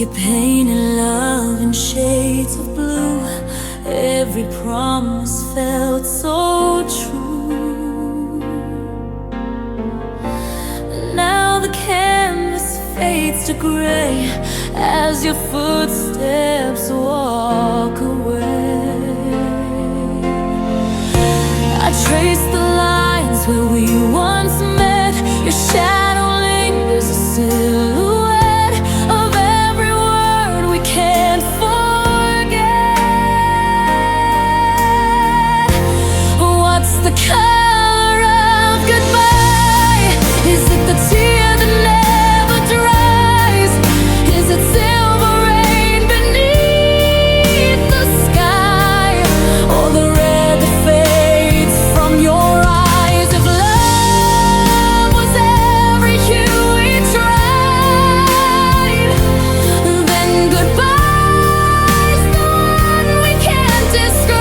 You painted love in shades of blue. Every promise felt so true. Now the canvas fades to gray as your footsteps walk away. I trace the lines where we once met. Your shadow lingers a silhouette of every word we can't forget. What's the color of goodbye? Is it the tear that never dries? Is it silver rain beneath the sky, or the red that fades from your eyes? If love was every hue we tried, then goodbye's the one we can't describe.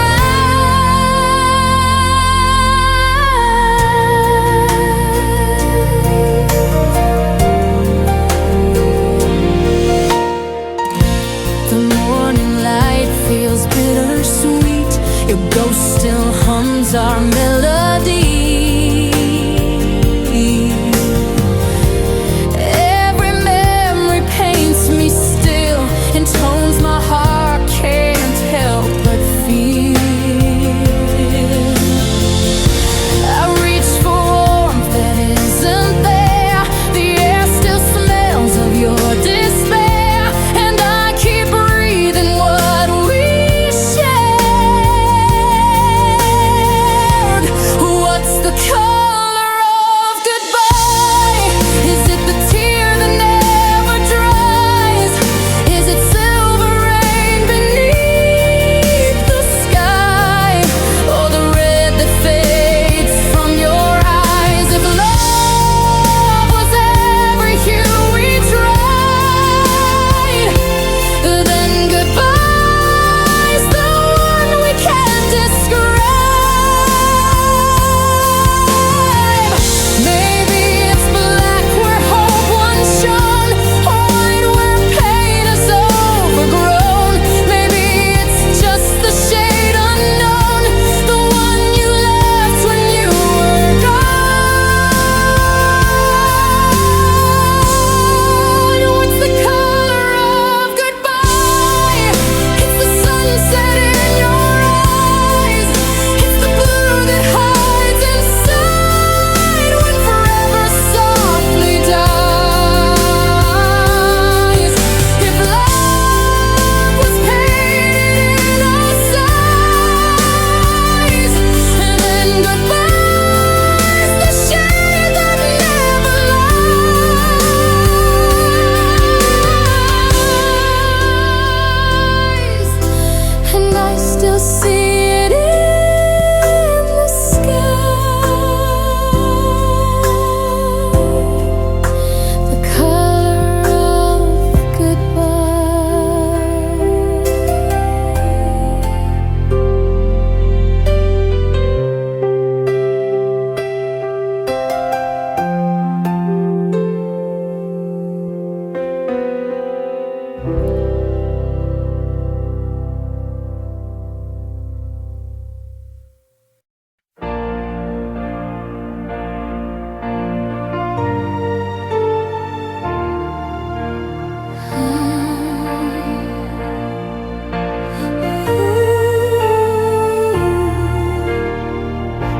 The morning light feels bittersweet. Your ghost still hums our melody. Every memory paints me still in tones my heart can't help but feel. I reach for warmth that isn't there. The air still smells of your despair, and I keep breathing what we shared. What's the color of goodbye? Is it the tear that never dries? Is it silver rain beneath the sky, or the red that fades from your eyes? If love was every hue we tried, then goodbye's the one we can't describe. Maybe it's black where hope once shone, or white where pain is overgrown. Maybe it's just the shade unknown, the one you left when you were gone. What's the color of goodbye? It's the sunset in your eyes. It's the blue that hides inside when forever softly dies. If love was painted in our size, then goodbye's the shade that never lies. And I still see it in the sky. The color of goodbye.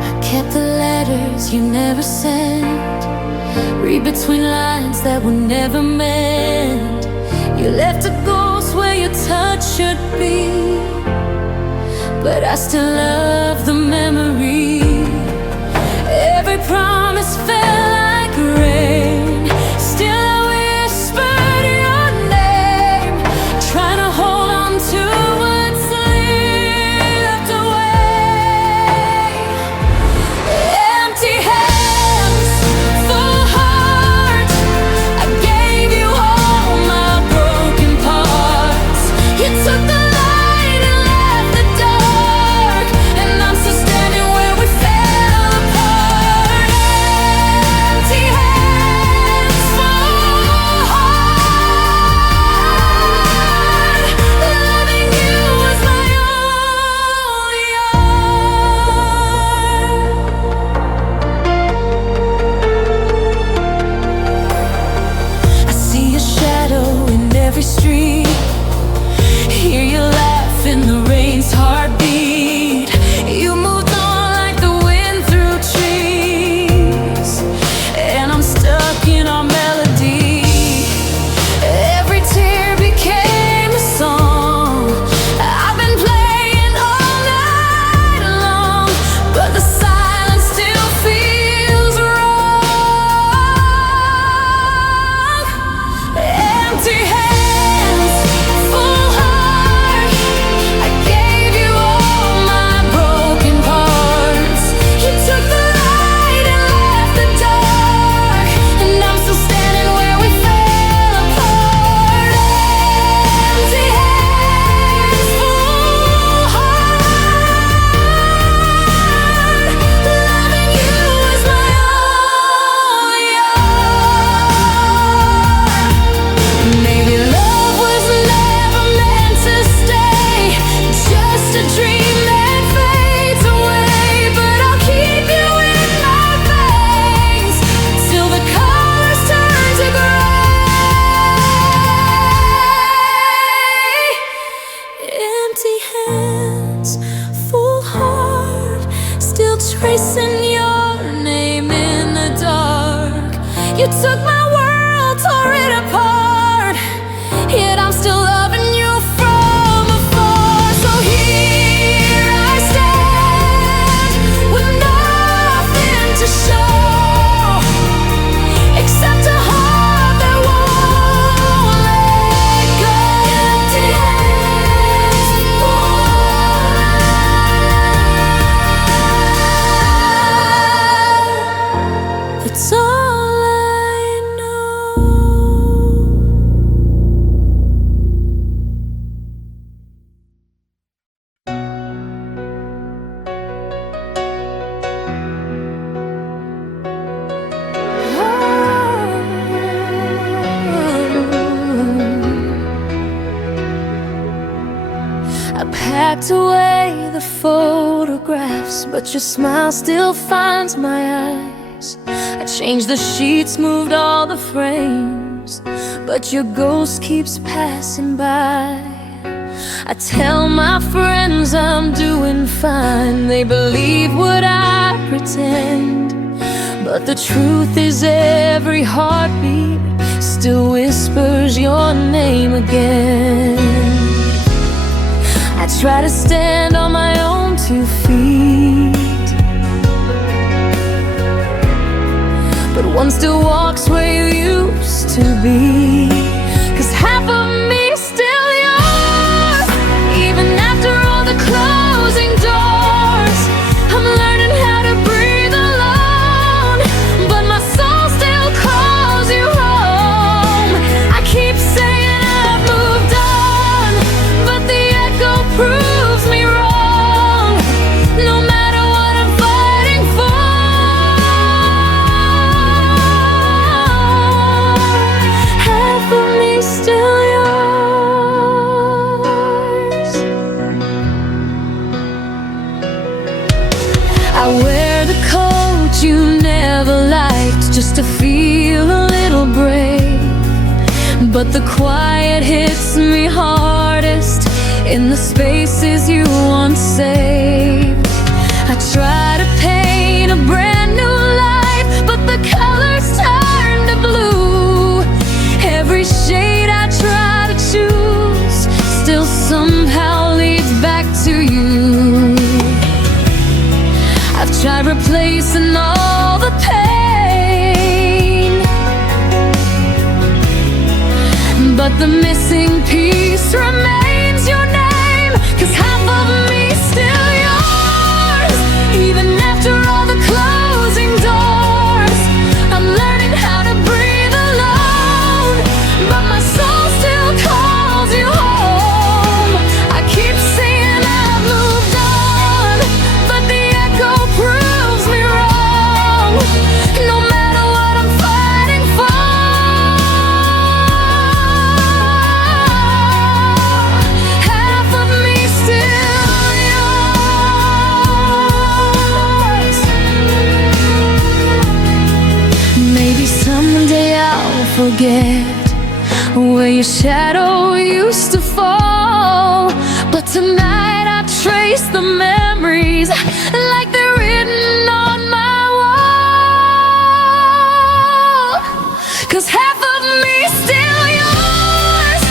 I kept the letters you never sent, read between lines that were never meant. You left a ghost where your touch should be, but I still love the memory. Every promise fell like rain. Still I whispered your name, trying to hold on to what slipped away. Empty hands, full heart, I gave you all my broken parts. You took the light and left the dark, and I'm still standing where we fell apart. coffee street. Hear you laugh in the rain's heartbeat. You moved on like the wind through trees, and I'm stuck in our melody. Every tear became a song. I've been playing all night long, but the silence still feels wrong. Empty hands, full heart. I gave you all my broken parts. You took the light and left the dark, and I'm still standing where we fell apart. Empty hands, full heart. Loving you is my only art. Maybe love was never meant to stay, just a dream that fades away. But I'll keep you in my veins till the colors turn to gray. Empty hands, full heart, still tracing your name in the dark. You took my world, tore it apart, yet I'm still loving you from afar. So here I stand with nothing to show except a heart that won't let go. Empty hands, full heart. That's all I know. I packed away the photographs, but your smile still finds my eyes. I changed the sheets, moved all the frames, but your ghost keeps passing by. I tell my friends I'm doing fine. They believe what I pretend, but the truth is every heartbeat still whispers your name again. I try to stand on my own 2 feet, but one still walks where you used to be. 'Cause half of me's still yours, even after all the closing doors. I'm learning how to breathe alone, but my soul still calls you home. I keep saying I've moved on, but the echo proves me wrong. No matter what I'm fighting for, half of me still yours. I wear the coat you never liked just to feel a little brave, but the quiet hits me hardest in the spaces you once saved. I try to paint a brand new life, but the colors turn to blue. Every shade I try to choose still somehow leads back to you. I've tried replacing all the pain, but the missing piece remains your name. 'Cause half of me's still yours, even after all the closing doors. I'm learning how to breathe alone, but my soul still calls you home. I keep saying I've moved on, but the echo proves me wrong. No matter what I'm fighting for, half of me still yours. Maybe someday I'll forget where your shadow used to fall. But tonight I trace the memories like they're written on my wall. 'Cause half of me still yours,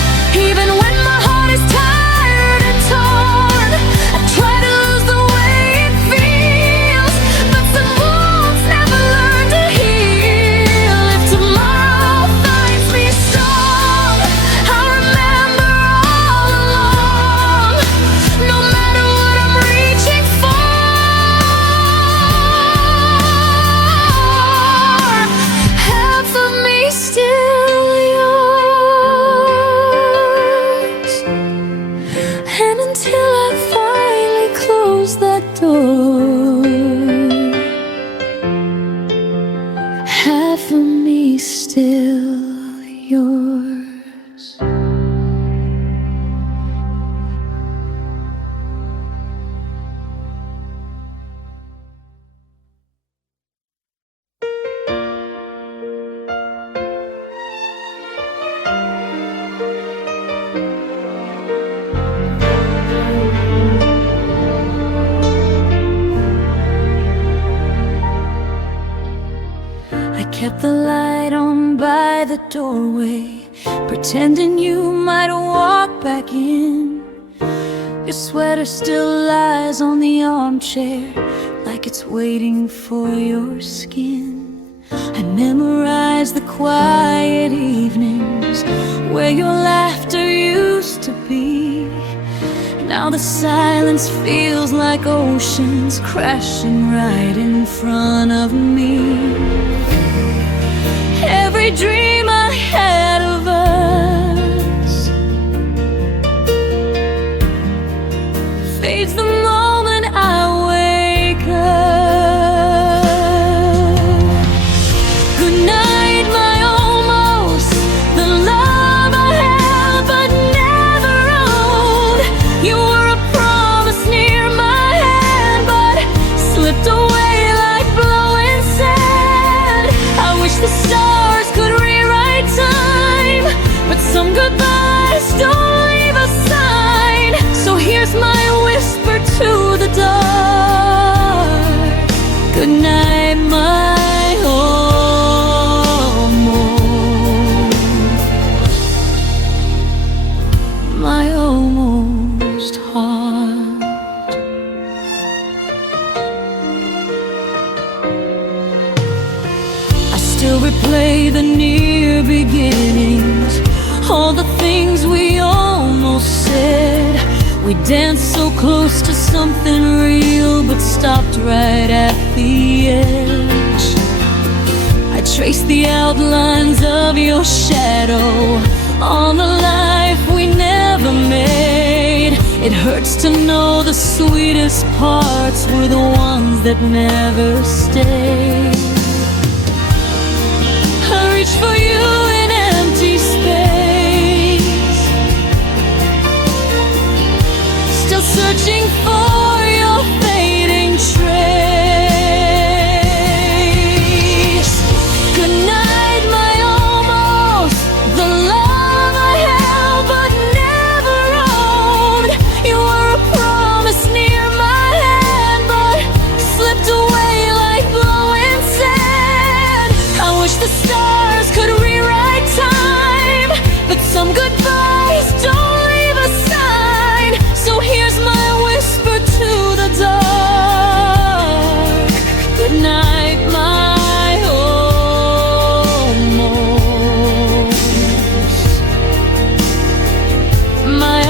even when my heart is tired and torn. I try to lose the way it feels, but some wounds never learn to heal. If tomorrow finds me strong, I'll remember all along. No matter what I'm reaching for, half of me still yours. And until I finally close that door, half of me still yours. I kept the light on by the doorway, pretending you might walk back in. Your sweater still lies on the armchair, like it's waiting for your skin. I memorize the quiet evenings where your laughter used to be. Now the silence feels like oceans crashing right in front of me. Every dream I had of us fades the moment I wake up. Good night, my almost, the love I held but never owned. You were a promise near my hand, but slipped away like blowing sand. I wish the stars could rewrite time, but some goodbyes don't leave a sign. So here's my whisper to the dark. Good night, my almost heart. I still replay the near beginnings, all the things we almost said. We danced so close to something real, but stopped right at the edge. I traced the outlines of your shadow on the life we never made. It hurts to know the sweetest parts were the ones that never stayed. I reach for you in empty space, still searching for your fading trace. Good night, my almost, the love I held but never owned. You were a promise near my hand, but slipped away like blowing sand. I wish the stars could rewrite time, but some goodbyes don't leave a sign. So here's my whisper to the dark. Good night, my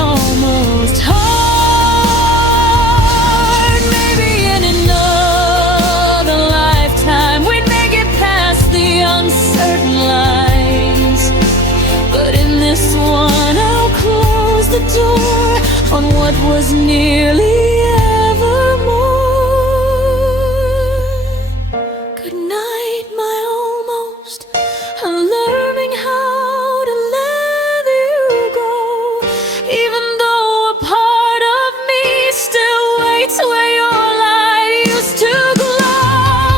almost heart. Maybe in another lifetime we'd make it past the uncertain lines, but in this one I'll close the door on what was nearly evermore. Good night, my almost. I'm learning how to let you go, even though a part of me still waits where your light used to glow.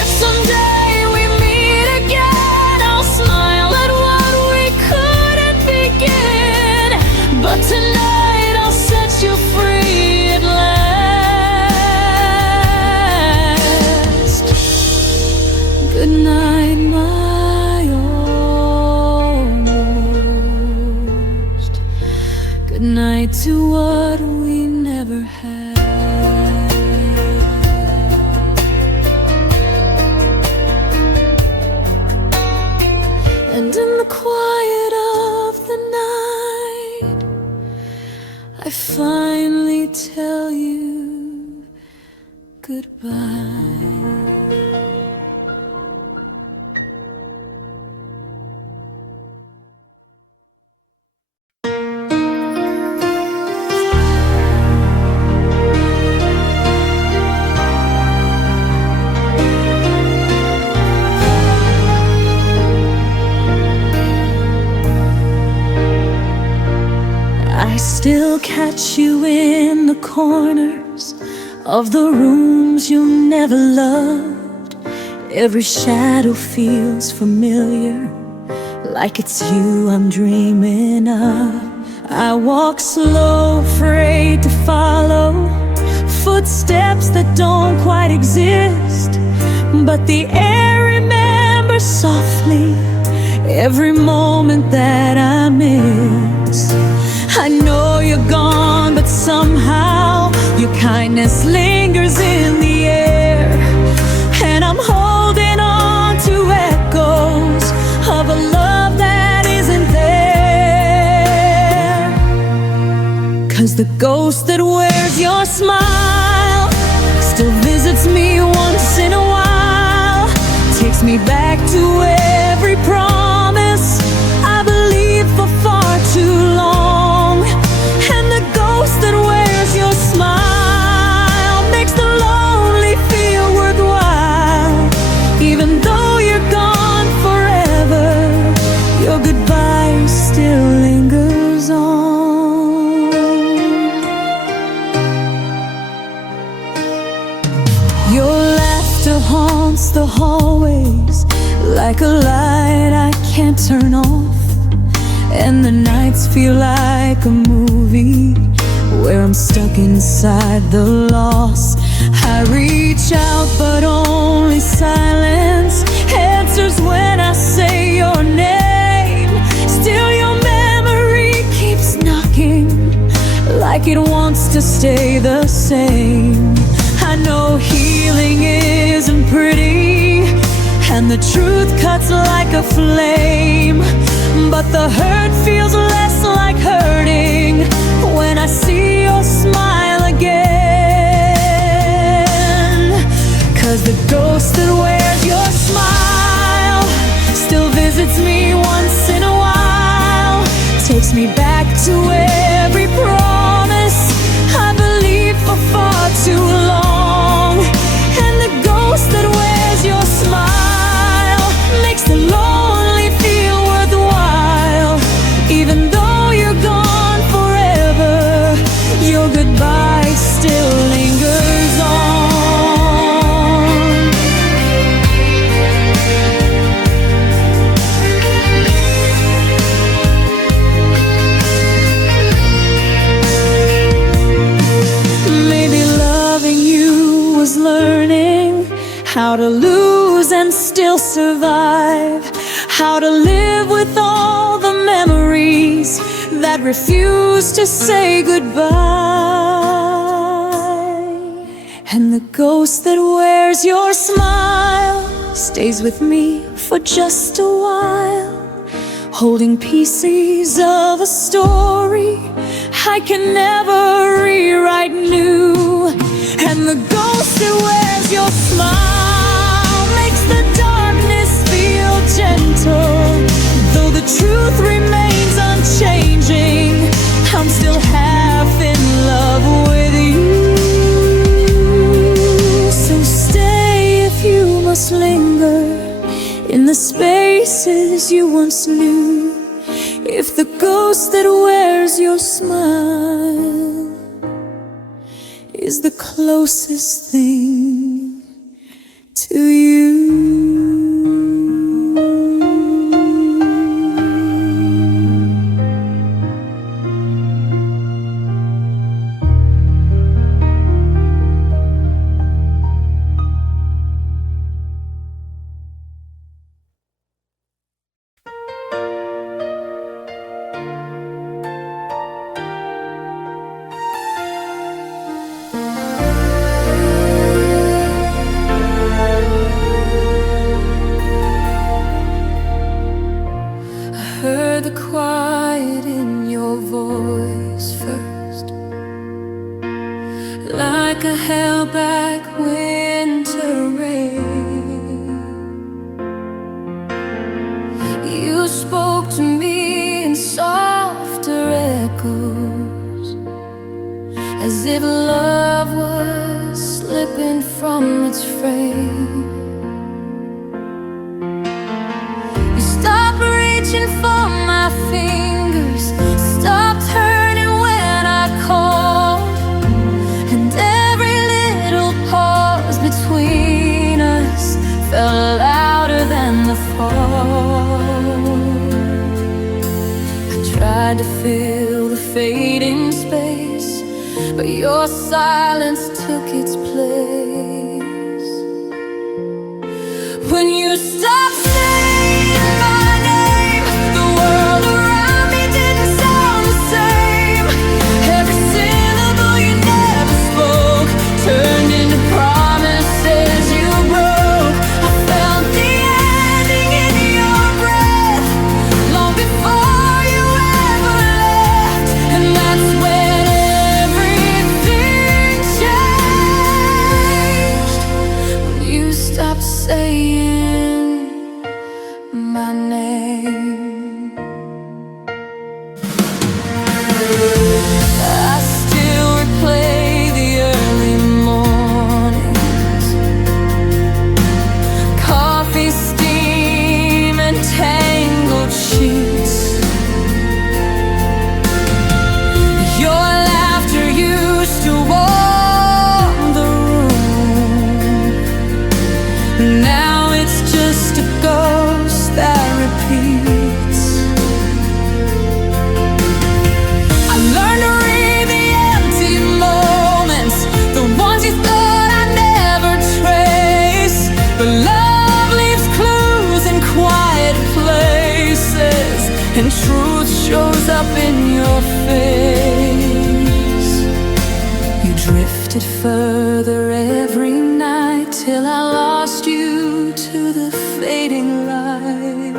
If someday we meet again, I'll smile at what we couldn't goodnight to what we never had. And in the quiet of the night, I finally tell you goodbye. I still catch you in the corners of the rooms you never loved. Every shadow feels familiar, like it's you I'm dreaming of. I walk slow, afraid to follow footsteps that don't quite exist, but the air remembers softly every moment that I miss. I know you're gone, but somehow your kindness lingers in the air, and I'm holding on to echoes of a love that isn't there. 'Cause the ghost that wears your smile still visits me once in a while, takes me back to every promise I believed for far too long. That wears your smile makes the lonely feel worthwhile. Even though you're gone forever, your goodbye still lingers on. Your laughter haunts the hallways like a light I can't turn off, and the nights feel like a movie where I'm stuck inside the loss. I reach out, but only silence answers when I say your name. Still your memory keeps knocking, like it wants to stay the same. I know healing isn't pretty, and the truth cuts like a flame, but the hurt feels less like hurting when I see your smile again. 'Cause the ghost that wears your smile still visits me once in a while, takes me back to every promise I believed for far too long. And the ghost that wears your smile makes the lonely feel worthwhile. Even though you're gone forever, your goodbye still lingers on. Maybe loving you was learning how to lose and still survive, how to live with all the memories that refuse to say goodbye. And the ghost that wears your smile stays with me for just a while, holding pieces of a story I can never rewrite new. And the ghost that wears your smile makes the darkness feel gentle, though the truth remains unchanging. I'm still half in love with you. So stay if you must linger in the spaces you once knew. If the ghost that wears your smile is the closest thing to you. like a held back winter rain. You spoke to me in softer echoes, as if love was slipping from its frame. You stopped reaching for my fingers, stopped turning when I called, and every little pause between us felt louder than the fall. I tried to fill the fading space, but your silence took its place. When you stopped saying my name, the world around me didn't sound the same. Every syllable you never spoke turned into promises you broke. I felt the ending in your breath long before you ever left, and that's when everything changed. When you stopped saying my name. I still replay the early mornings, coffee steam and tangled sheets. Your laughter used to warm the room. Now it's just a ghost that repeats. I learned to read the empty moments, the ones you thought I'd never trace. But love leaves clues in quiet places, and truth shows up in your face. You drifted further every night till I lost you to the fading light.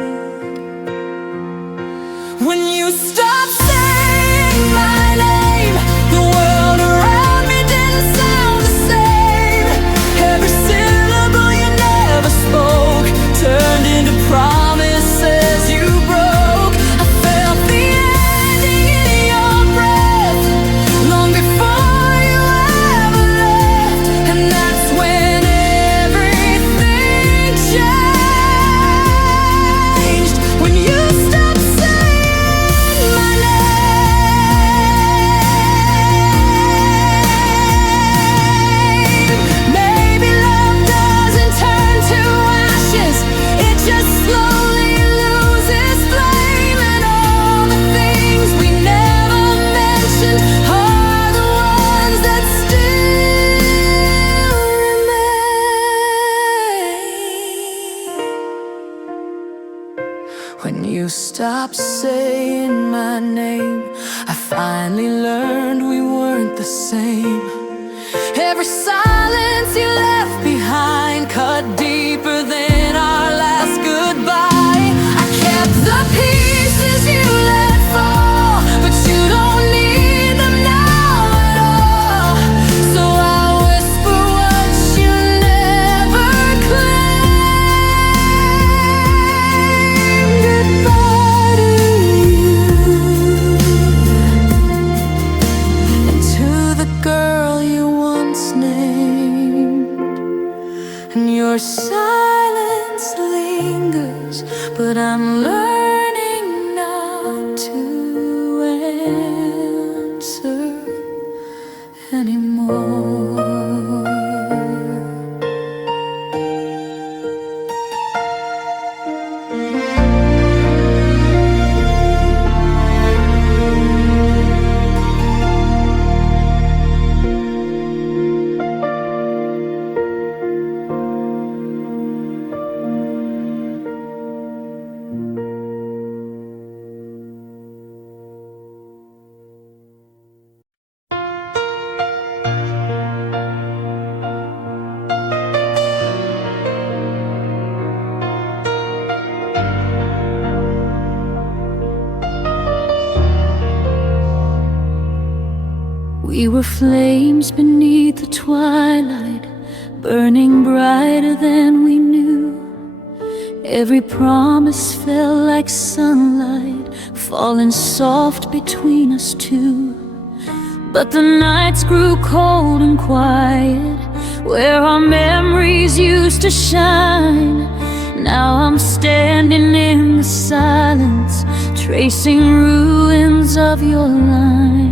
When you stopped saying my name, the world around me didn't sound the same. Every syllable you never spoke turned into promises you broke. I felt the ending in your breath long before you ever left, and that's when everything changed. When you stopped saying my name. Maybe love doesn't turn to ashes, it just slowly loses flame, and all the things we never mentioned are the ones that still remain. When you stopped saying my name, I finally learned we weren't the same. Every silence you left behind cut deeper than our last goodbye. I kept the pieces you let fall, but you don't need them now at all. So I whisper what you never claimed. Goodbye to you, and to the girl you once named. We were flames beneath the twilight, burning brighter than we knew. Every promise fell like sunlight, falling soft between us two. But the nights grew cold and quiet, where our memories used to shine. Now I'm standing in the silence, tracing ruins of your line.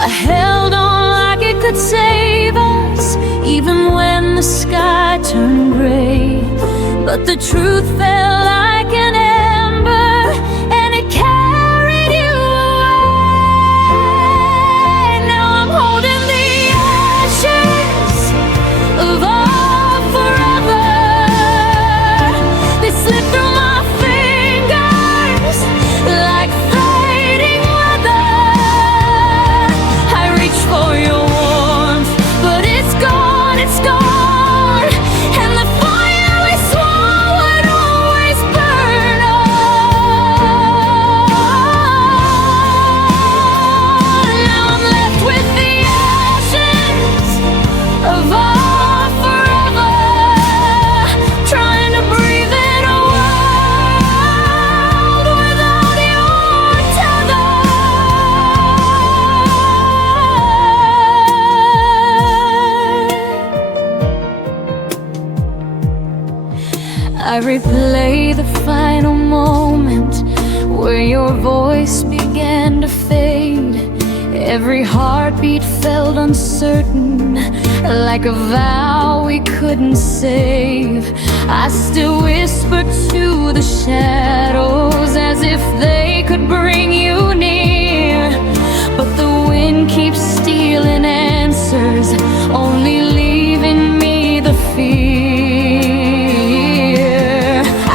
I held on like it could save us, even when the sky turned gray. But the truth fell like an ember, and it carried you away. Now I'm holding the ashes of our forever. They slip through my fingers like fading weather. I reach for your warmth, but it's gone, it's gone. And the fire we swore would always burn on. Now I'm left with the ashes of our forever, trying to breathe in a world without your tether. I replay the final moment where your voice began to fade. Every heartbeat felt uncertain, like a vow we couldn't save. I still whisper to the shadows as if they could bring you near. But the wind keeps stealing answers, only leaving me the fear.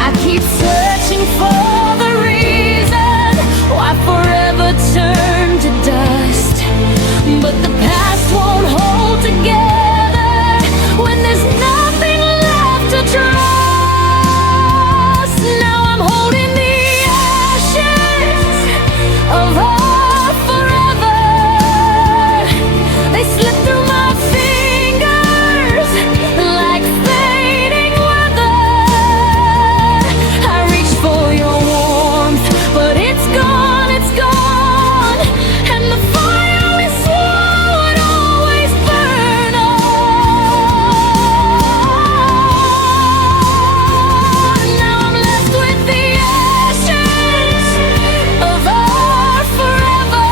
I keep searching for the reason why forever turned to dust. But the past won't hold together when there's nothing left to trust. Now I'm holding the ashes of our forever. They slip through my fingers like fading weather. I reach for your warmth, but it's gone, it's gone. And the fire we swore would always burn on. Now I'm left with the ashes of our forever,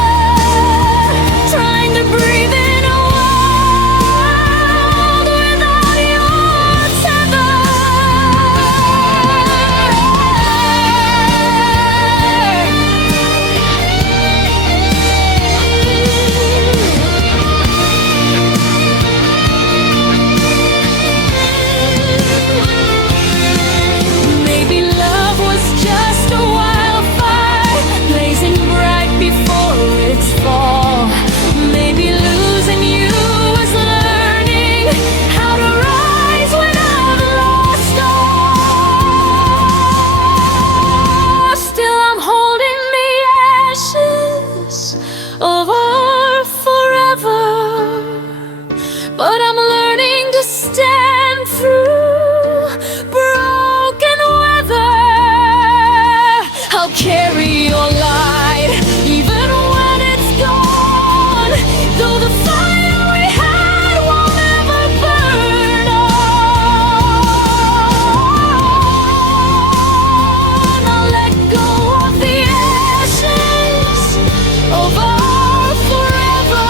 trying to breathe in a world without your tether. Maybe love was just a wildfire, blazing bright before its fall. Maybe losing you was learning how to rise when I've lost all. Still I'm holding the ashes of our forever, but I'm learning to stand through broken weather. I'll carry your light even when it's gone, though the fire we had won't ever burn on. I'll let go of the ashes of our forever,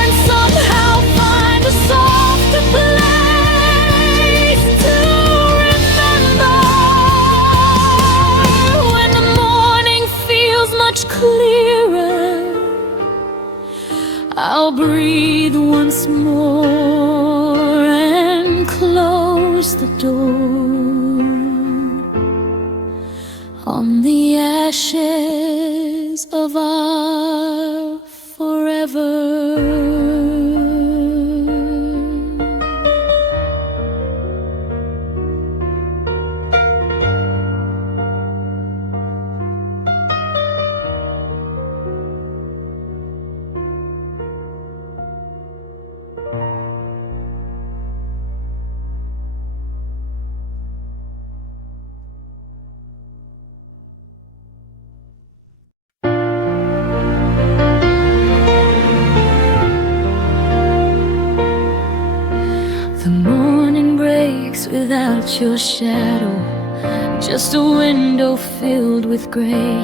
and somehow find a softer place to remember. When the morning feels much clearer, I'll breathe once more and close the door on the ashes of our forever. but your shadow, just a window filled with gray.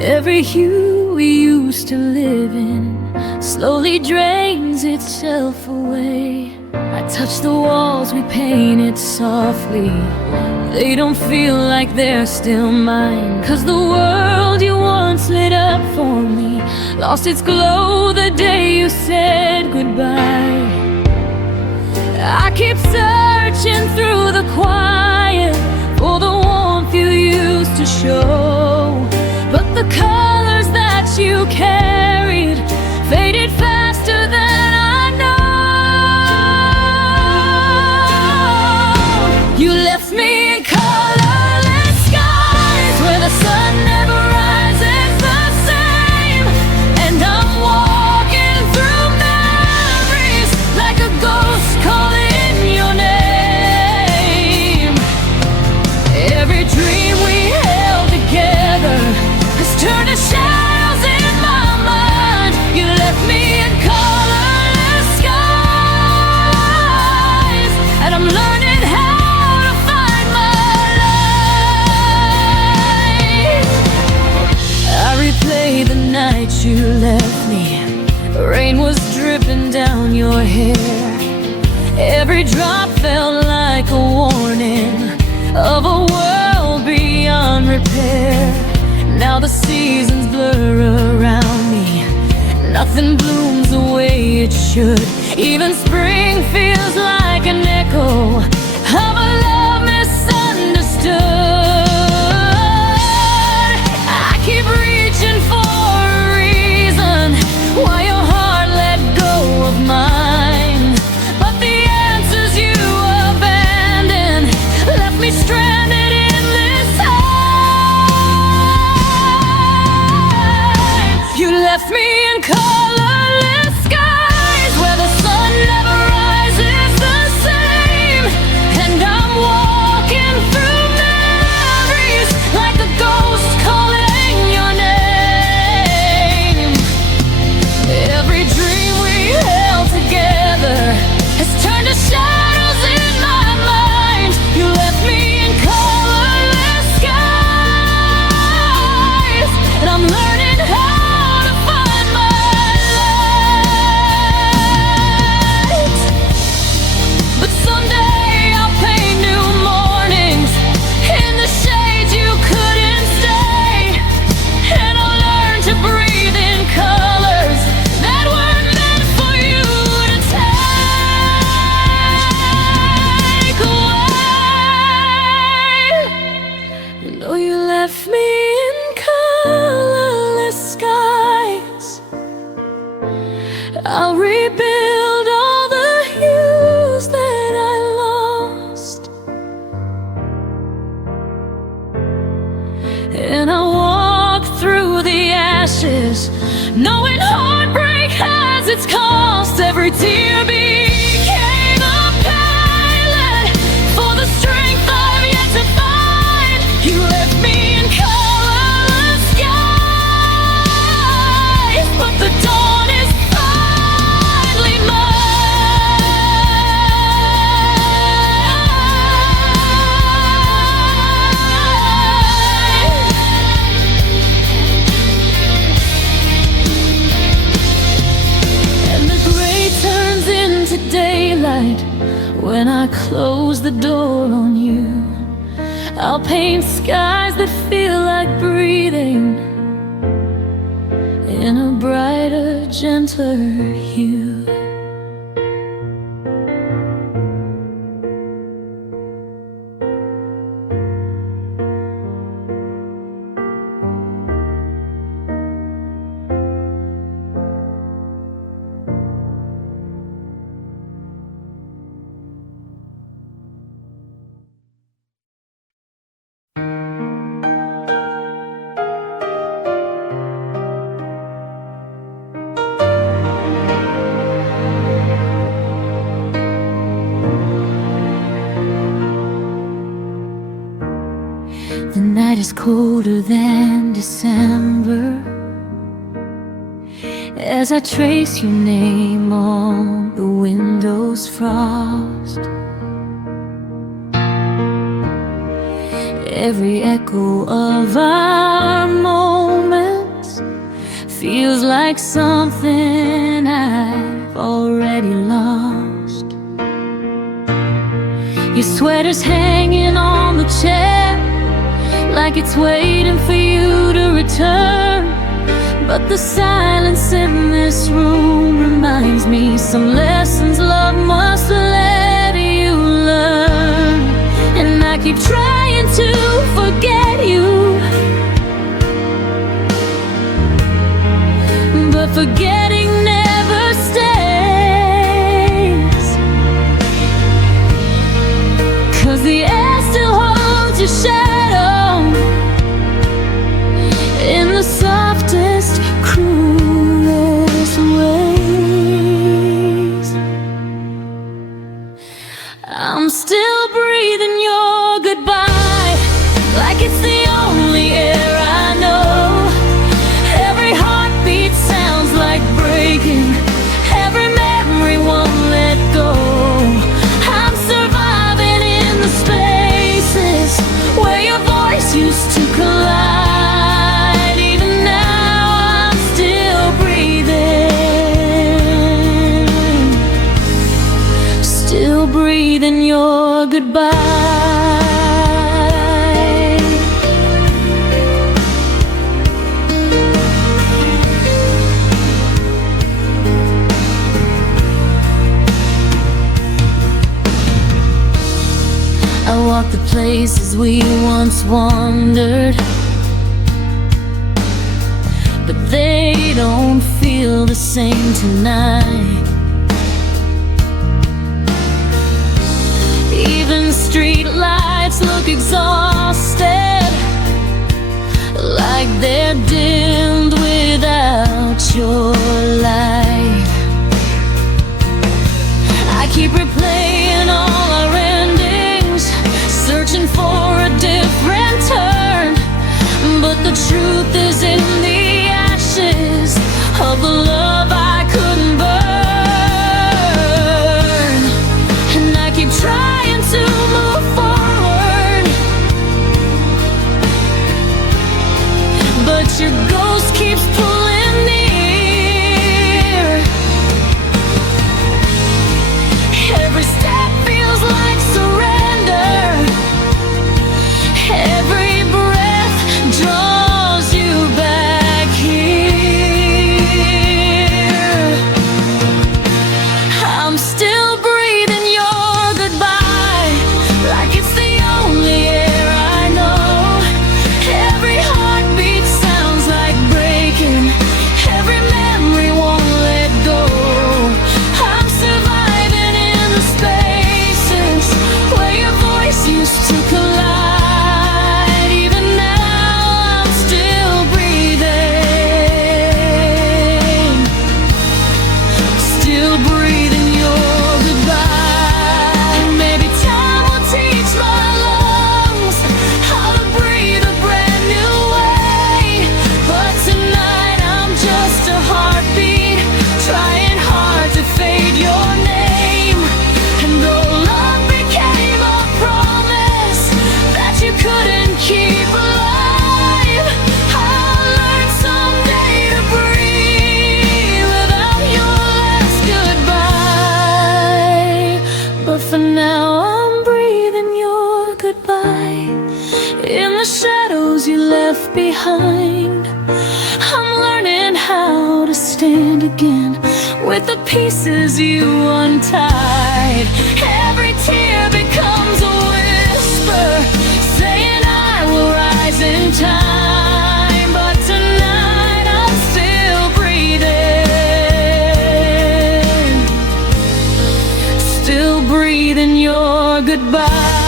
Every hue we used to live in slowly drains itself away. I touch the walls we painted softly, they don't feel like they're still mine. 'Cause the world you once lit up for me lost its glow the day you said goodbye. I keep searching through the quiet for the warmth you used to show, but the colors that you carried faded faster than I know. You left me in colorless skies where the sun never rises the same, and I'm walking through memories like a ghost calling your name. Every dream we held together has turned to shadows in my mind. You left me in colorless skies, and I'm learning how to find my light. I replay the night you left me. Rain was dripping down your hair. Every drop felt like a warning of a world beyond repair. Now the seasons blur around me, nothing blooms the way it should. Even spring feels like an echo of a love misunderstood. I keep reaching for a reason why your heart let go of mine, but the answers you abandoned left me stranded in this time. You left me in colorless skies where the sun never rises the same, and I'm walking through memories like a ghost calling your name. Every dream we held together has turned to shadows in my mind. You left me in colorless skies, and I'm learning how to find my light. But someday I'll paint new mornings in the shades you couldn't stay, and I'll learn to breathe in colors that weren't meant for you to take away. No, you left me in colorless skies. I'll rebuild all the hues that I lost, and I'll walk through the ashes, knowing heartbreak has its cost. Every tear became a pilot for the strength I've yet to find. You left me in colorless skies, but the dawn is finally mine. And the gray turns into daylight when I close the door on you. I'll paint skies that feel like breathing in a brighter, gentler hue. The night is colder than December as I trace your name on the window's frost. Every echo of our moments feels like something I've already lost. Your sweater's hanging on the chair like it's waiting for you to return. But the silence in this room reminds me some lessons love must let you learn. And I keep trying to forget you, but forgetting never stays. 'Cause the air still holds your shadow in the softest, cruelest ways. I'm still breathing your goodbye like it's the only air I know. Every heartbeat sounds like breaking, every memory won't let go. I'm surviving in the spaces where your voice used to collide. Even now I'm still breathing, still breathing your goodbye. I walk the places we once wandered, but they don't feel the same tonight. Even street lights look exhausted, like they're dimmed without your light. I keep replaying all our endings, searching for a different turn. But the truth is in the ashes of the love I couldn't burn. And I keep trying to move forward, but your ghost keeps pulling near. Every step feels like surrender, every breath draws you back here. I'm still breathing your goodbye like it's the only air I know. Every heartbeat sounds like breaking, every memory won't let go. I'm surviving in the spaces where your voice used to collide. Even now I'm still breathing, still breathing your goodbye. Maybe time will teach my lungs how to breathe a brand new way. But tonight I'm just a heartbeat, trying hard to fade your name. And though love became a promise that you couldn't keep alive, I'll learn someday to breathe without your last goodbye. But for now I'm breathing your goodbye in the shadows you left behind. I'm learning how to stand again with the pieces you untied. Every tear becomes a whisper saying I will rise in time. But tonight I'm still breathing, still breathing your goodbye.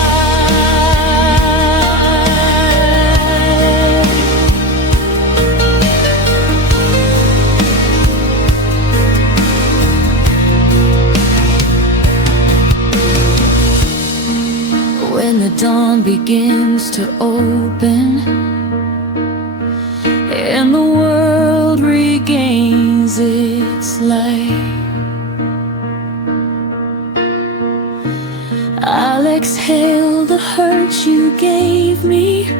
When the dawn begins to open and the world regains its light, I'll exhale the hurt you gave me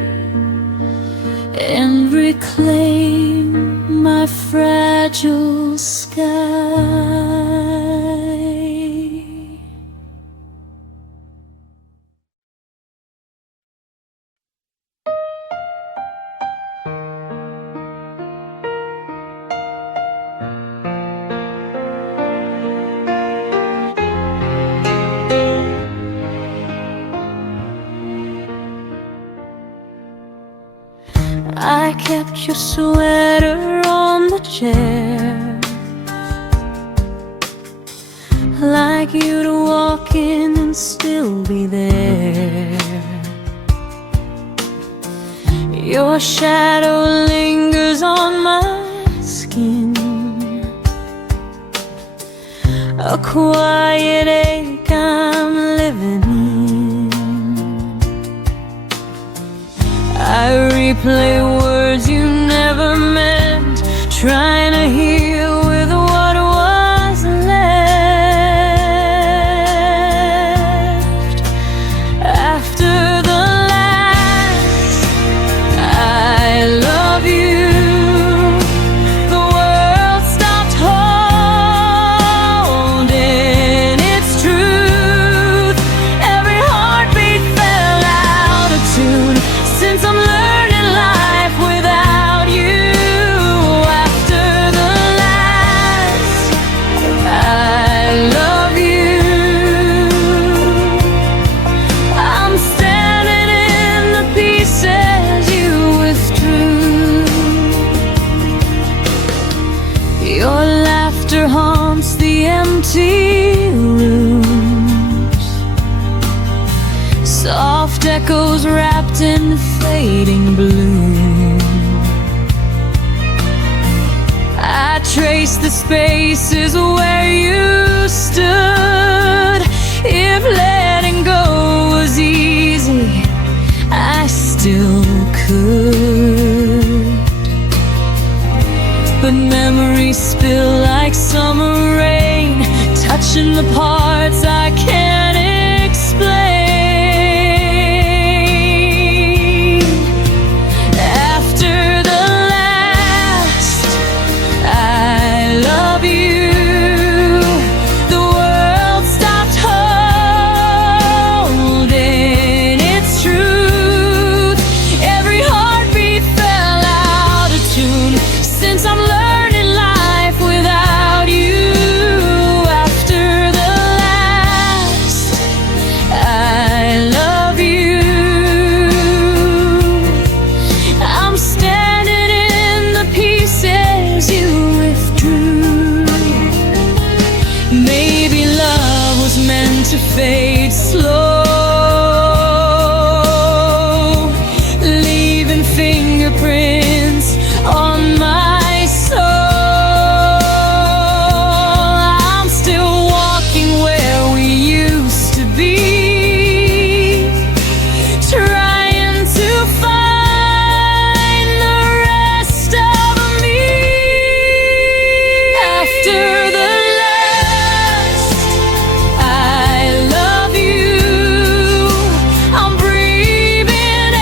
and reclaim my fragile sky. I kept your sweater on the chair, like you'd walk in and still be there. Your shadow lingers on my skin, a quiet ache I'm living in. I replay words you never meant, trying to heal with what was left. After the last I love you, the world stopped holding its truth. Every heartbeat fell out of tune, since I'm learning life without you. After the last I love you, I'm standing in the pieces you withdrew. Your laughter haunts the empty rooms, soft echoes wrapped in fading bloom. I trace the spaces where you stood. If letting go was easy, I still could. But memories spill like summer rain, touching the parts I can't explain. After the last I love you, the world stopped holding its truth. Every heartbeat fell out of tune, since I'm learning life without you. After the last I love you, I'm standing in the pieces you withdrew. Maybe love was meant to fade slow, leaving fingerprints on my soul. I'm still walking where we used to be, trying to find the rest of me. After the last I love you, I'm breathing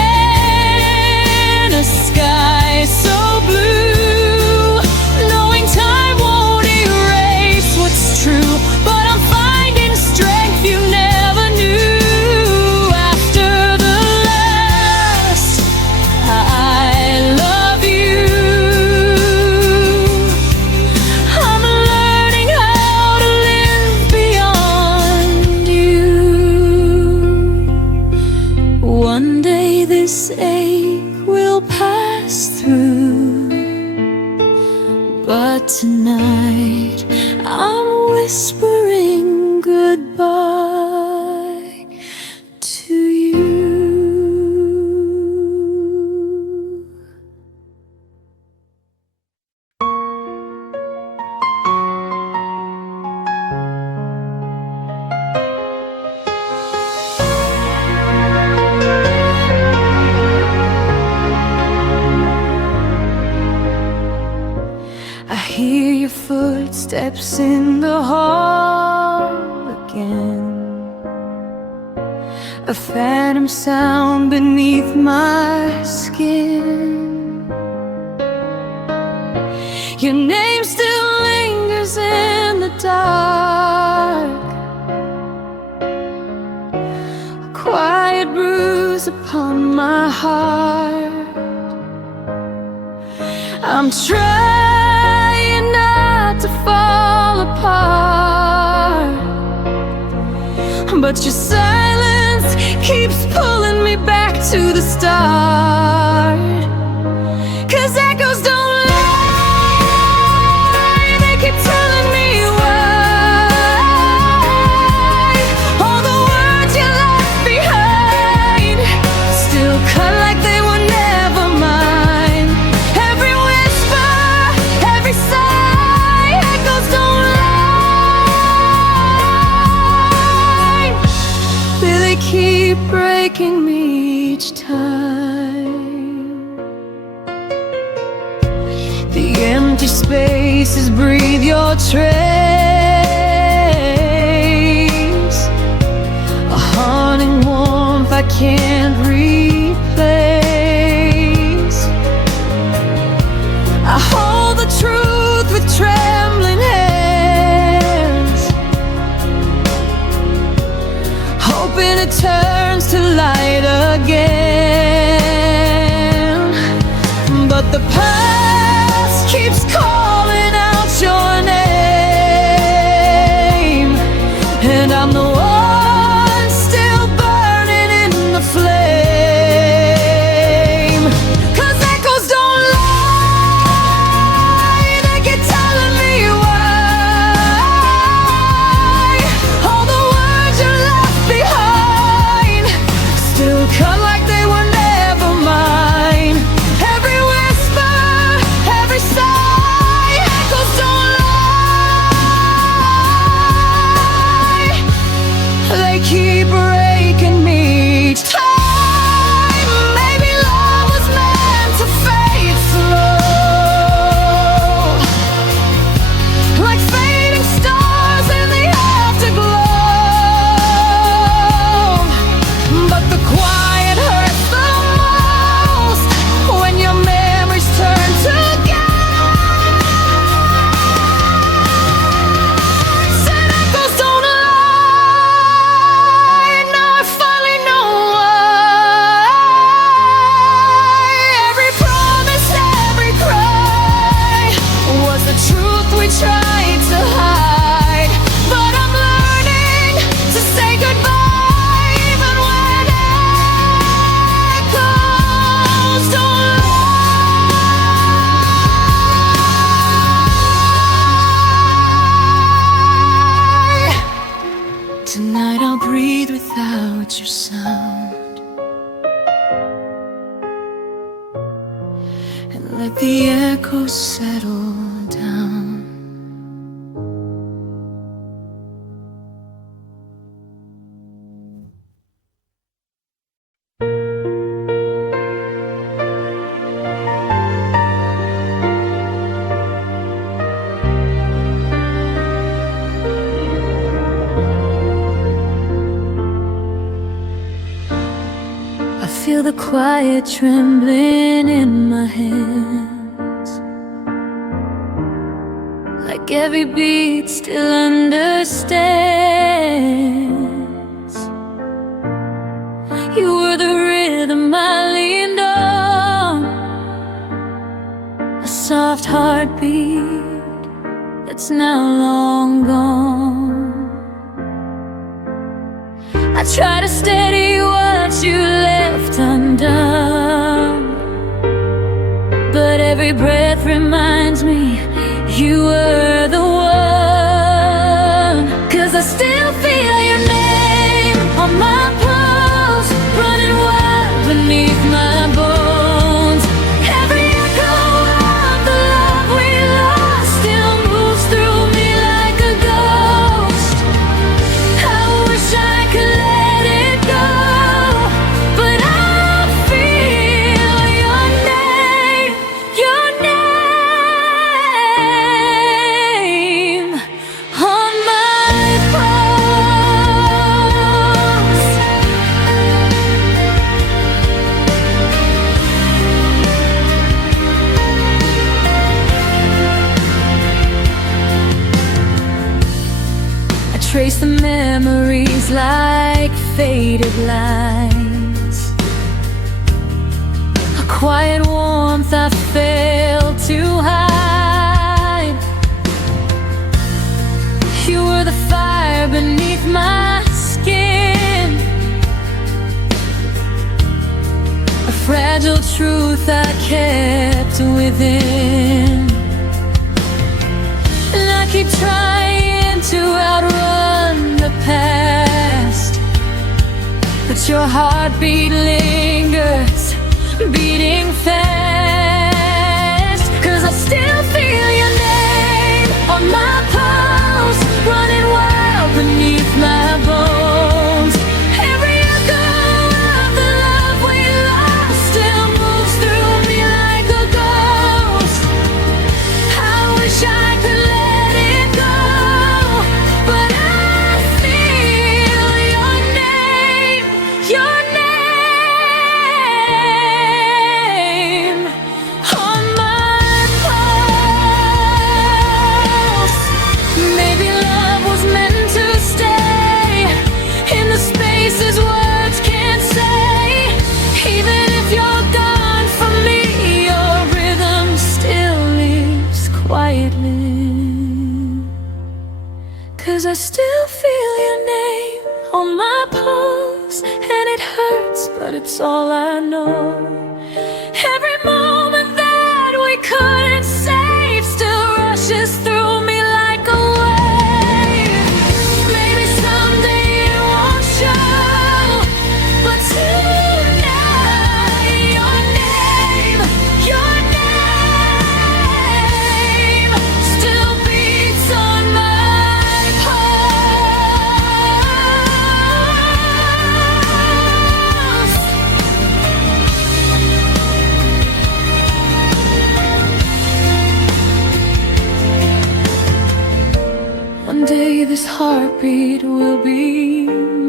in a sky so blue, knowing time won't erase what's true, but I'm finding strength you never knew. After the last I love you, I'm learning how to live beyond you. One day this ache will pass through, but tonight I'm whispering goodbye to you. I hear your footsteps in the hall again. a phantom sound beneath my skin. Your name still lingers in the dark, a quiet bruise upon my heart. I'm trying not to fall apart, but your silence keeps pulling me back to the start. 'Cause echoes don't lie, they keep telling me why all the words you left behind still cut like they were never mine. Every whisper, every sigh, echoes don't lie. They keep breaking me each time. The empty spaces breathe your trace, a haunting warmth I can't replace. I hold the truth with trembling hands, hoping it turns to light again. But the past keeps calling out your name, and I'm the one still burning in the flame. 'Cause echoes don't lie, they keep telling me why all the words you left behind still cut like they were never mine. Every whisper, every sigh, echoes don't lie. They keep breaking me each time. Maybe love was meant to fade slow, like fading stars in the afterglow. But the quiet hurts the most when your memories turn to gas. Said echoes don't lie. Now I finally know why. Every promise, every cry was the truth we tried to hide. But I'm learning to say goodbye even when echoes don't lie. Tonight I'll breathe without your sound and let the echoes settle down. I feel the quiet trembling in my hands, like every beat still understands. You were the rhythm I leaned on, a soft heartbeat that's now long gone. I try to steady what you left undone, but every breath reminds me you were the one. 'Cause I still feel your name on my pulse, running wild beneath my bones. Every echo of the love we lost still moves through me like a ghost. I wish I could let it go, but I feel your name, your name. erase the memories like faded lines. A quiet warmth I failed to hide. You were the fire beneath my skin, a fragile truth I kept within. And I keep trying to outrun the past, but your heartbeat lingers, beating fast. 'Cause I still feel your name on my pulse, running wild beneath my bones. Every echo of the love we lost still moves through me like a ghost. I wish I could let it go, but I feel your name on my pulse. Maybe love was meant to stay in the spaces words can't say. Even if you're gone from me, your rhythm still lives quietly. 'Cause I still feel your name on my pulse, and it hurts, but it's all I know. Every moment that we couldn't save still rushes through me like a wave. Maybe someday it won't show, but tonight your name still beats on my pulse. One day this heartbeat will be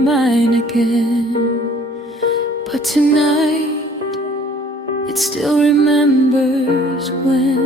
mine again, but tonight it still remembers when.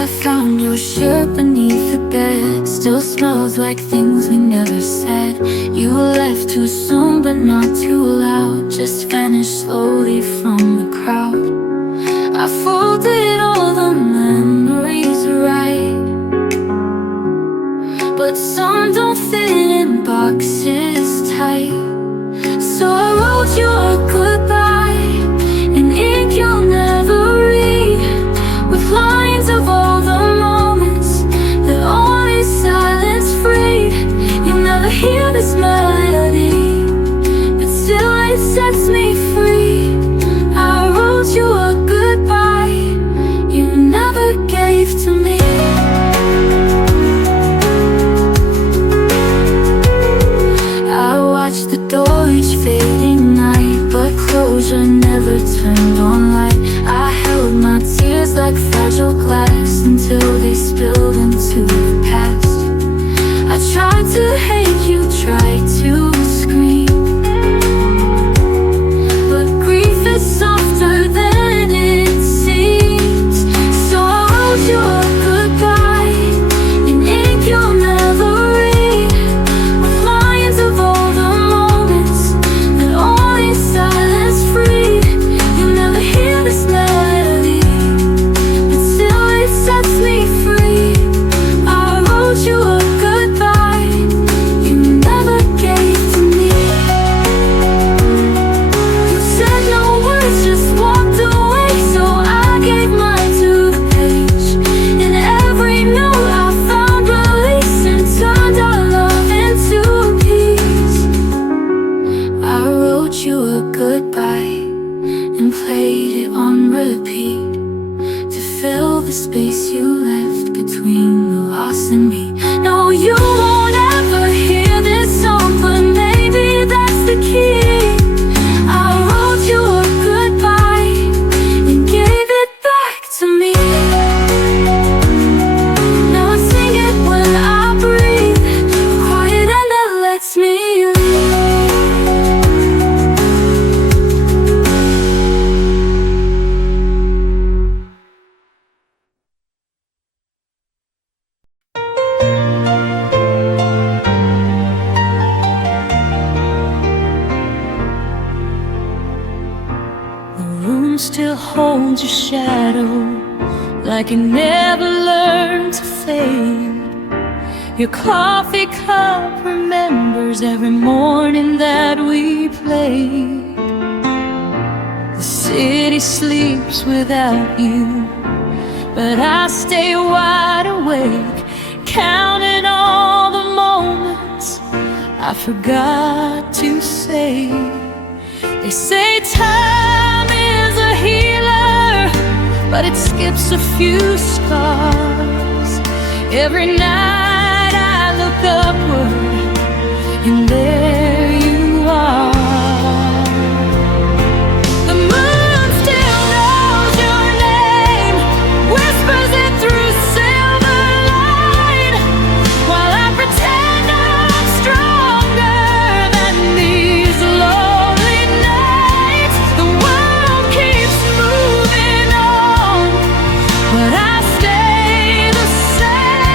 I found your shirt beneath the bed, still smells like things we never said. You left too soon but not too loud, just vanished slowly from the crowd. I folded all the memories right, but some don't fit in boxes tight. So I wrote you a goodbye in ink you'll never read, with lines of all the moments that only silence freed. You never hear this melody, but still it sets me free. I wrote you a goodbye you never gave to me. I watched the door each fading night, but closure never turned on light. I held my tears like fragile glass until they spilled into the past. I tried to hate you, tried to scream, but grief is softer than it seems. So I wrote you a goodbye in ink you'll never read, with lines of all the moments that only silence freed. You never hear this melody, but still it sets me free. I wrote you a goodbye you never gave to me. You said no words, just walked away, so I gave mine to the page. In every note I found release and turned our love into peace. I wrote you a goodbye and played it on repeat, to fill the space you left between the loss and me. No, you won't ever hear this song, but maybe that's the key. I wrote you a goodbye and gave it back to me. Now still holds your shadow, like it never learned to fade. Your coffee cup remembers every morning that we played. The city sleeps without you, but I stay wide awake, counting all the moments I forgot to say. They say time is a healer, but it skips a few scars. Every night I look upward, and there you are. The moon still knows your name, whispers it through silver light, while I pretend I'm stronger than these lonely nights. The world keeps moving on, but I stay the same.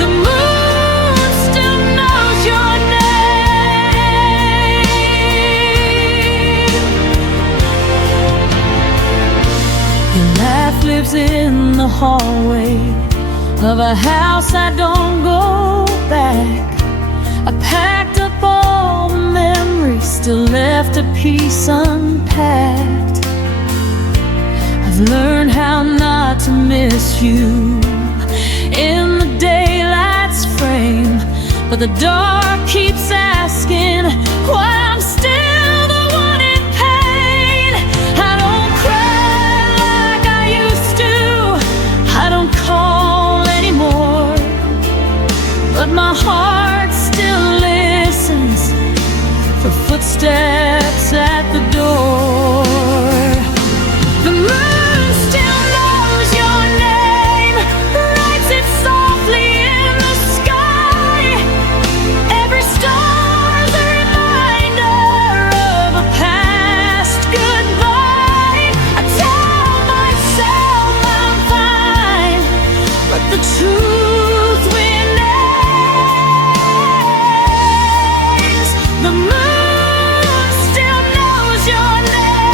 The moon still knows your name. Your laugh lives in the hallway of a house I don't go back. I packed up all the memories, still left a piece unpacked. I've learned how not to miss you in the daylight's frame, but the dark keeps asking why I'm still the one in pain. I don't cry like I used to, I don't call anymore, but my heart still listens for footsteps at the door. The moon still knows your name, writes it softly in the sky. Every star's a reminder of a past goodbye. I tell myself I'm fine, but the truth remains. The moon still knows your name.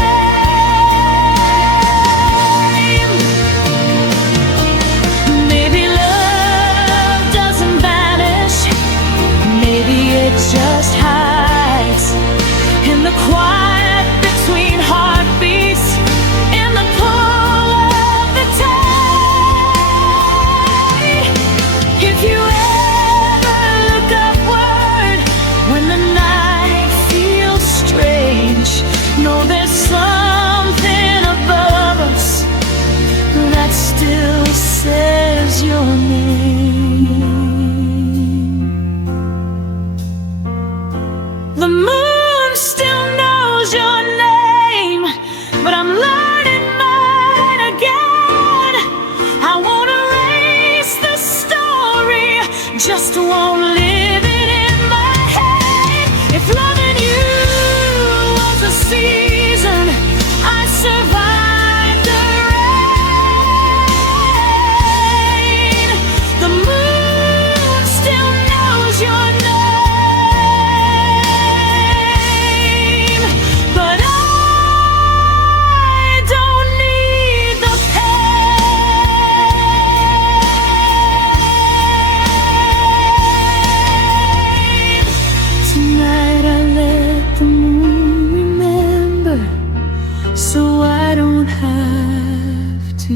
Maybe love doesn't vanish, maybe it just hides in the quiet between heartbeats, in the pull of the tide. If you ever look upward when the night feels strange, know there's something above us that still says your name. The moon still knows your name, but I'm learning mine again. I won't erase the story, just won't live it in my head. If loving you was a season, I survived the rain. The moon still knows your name, but I don't need the pain. Tonight I let the moon remember, so I don't have to.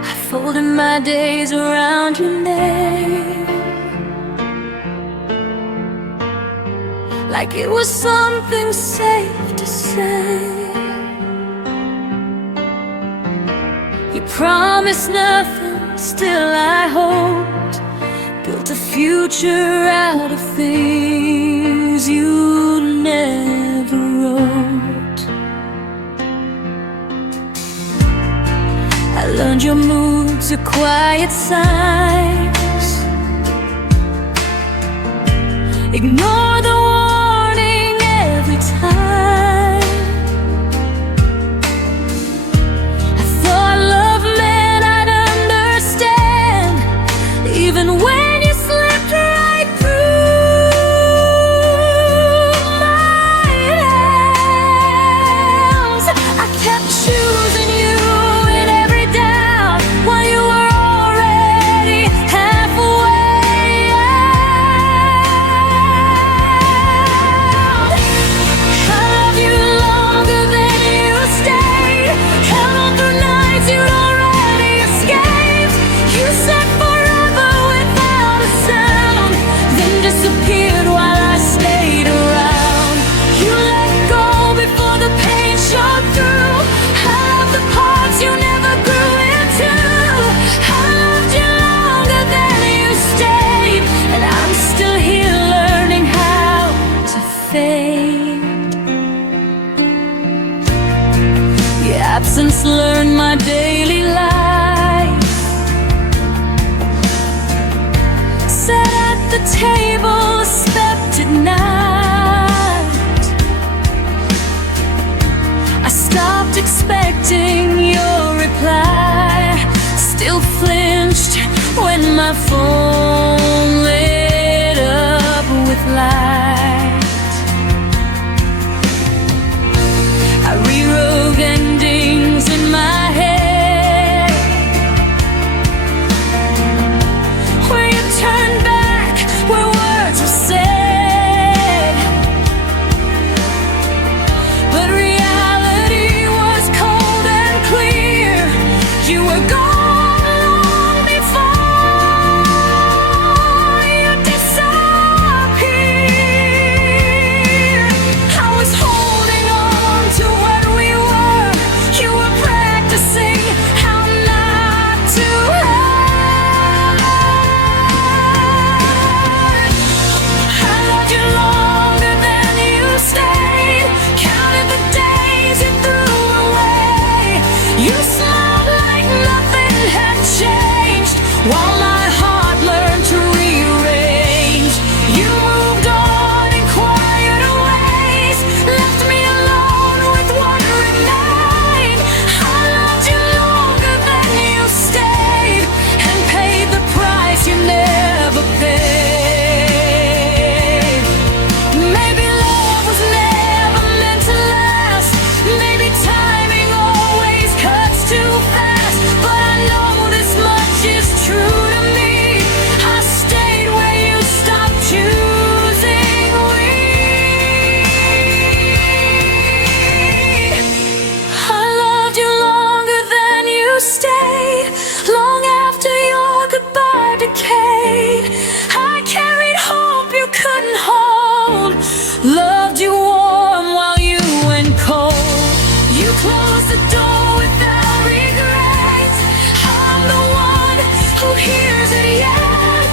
I folded my days around your name, like it was something safe to say. You promised nothing, still I hoped, built a future out of things you never wrote. I learned your mood's a quiet sign, when my phone lit up with light. I rewrote endings in my head, where you turned back, where words were said, but reality was cold and clear. You were gone long before you disappeared. I was holding on to what we were. You were practicing how not to hurt. I loved you longer than you stayed, counted the days you threw away. You smiled like nothing had changed, while my heart learned to rearrange. You moved on in quieter ways, left me alone with what remained. I loved you longer than you stayed, and paid the price you never paid. Maybe love was never meant to last, maybe timing always cuts too fast, but I know this much is true to me. I stayed where you stopped choosing we. I loved you longer than you stayed, long after your goodbye decayed. I carried hope you couldn't hold, loved you warm while you went cold. You closed the door without regret. I'm the one who hears it yet.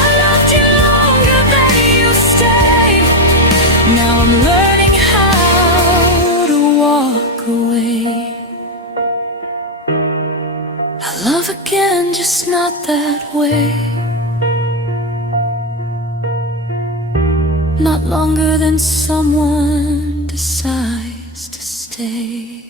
I loved you longer than you stayed. Now I'm learning how to walk away. I love again, just not that way. Not longer than someone decides to stay.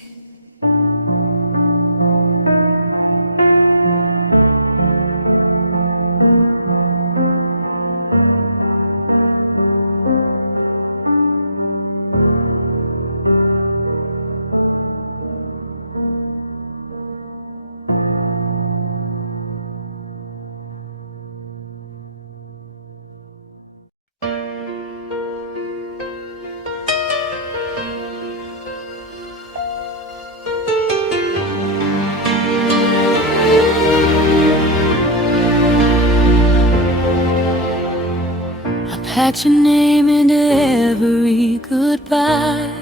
Packed your name into every goodbye,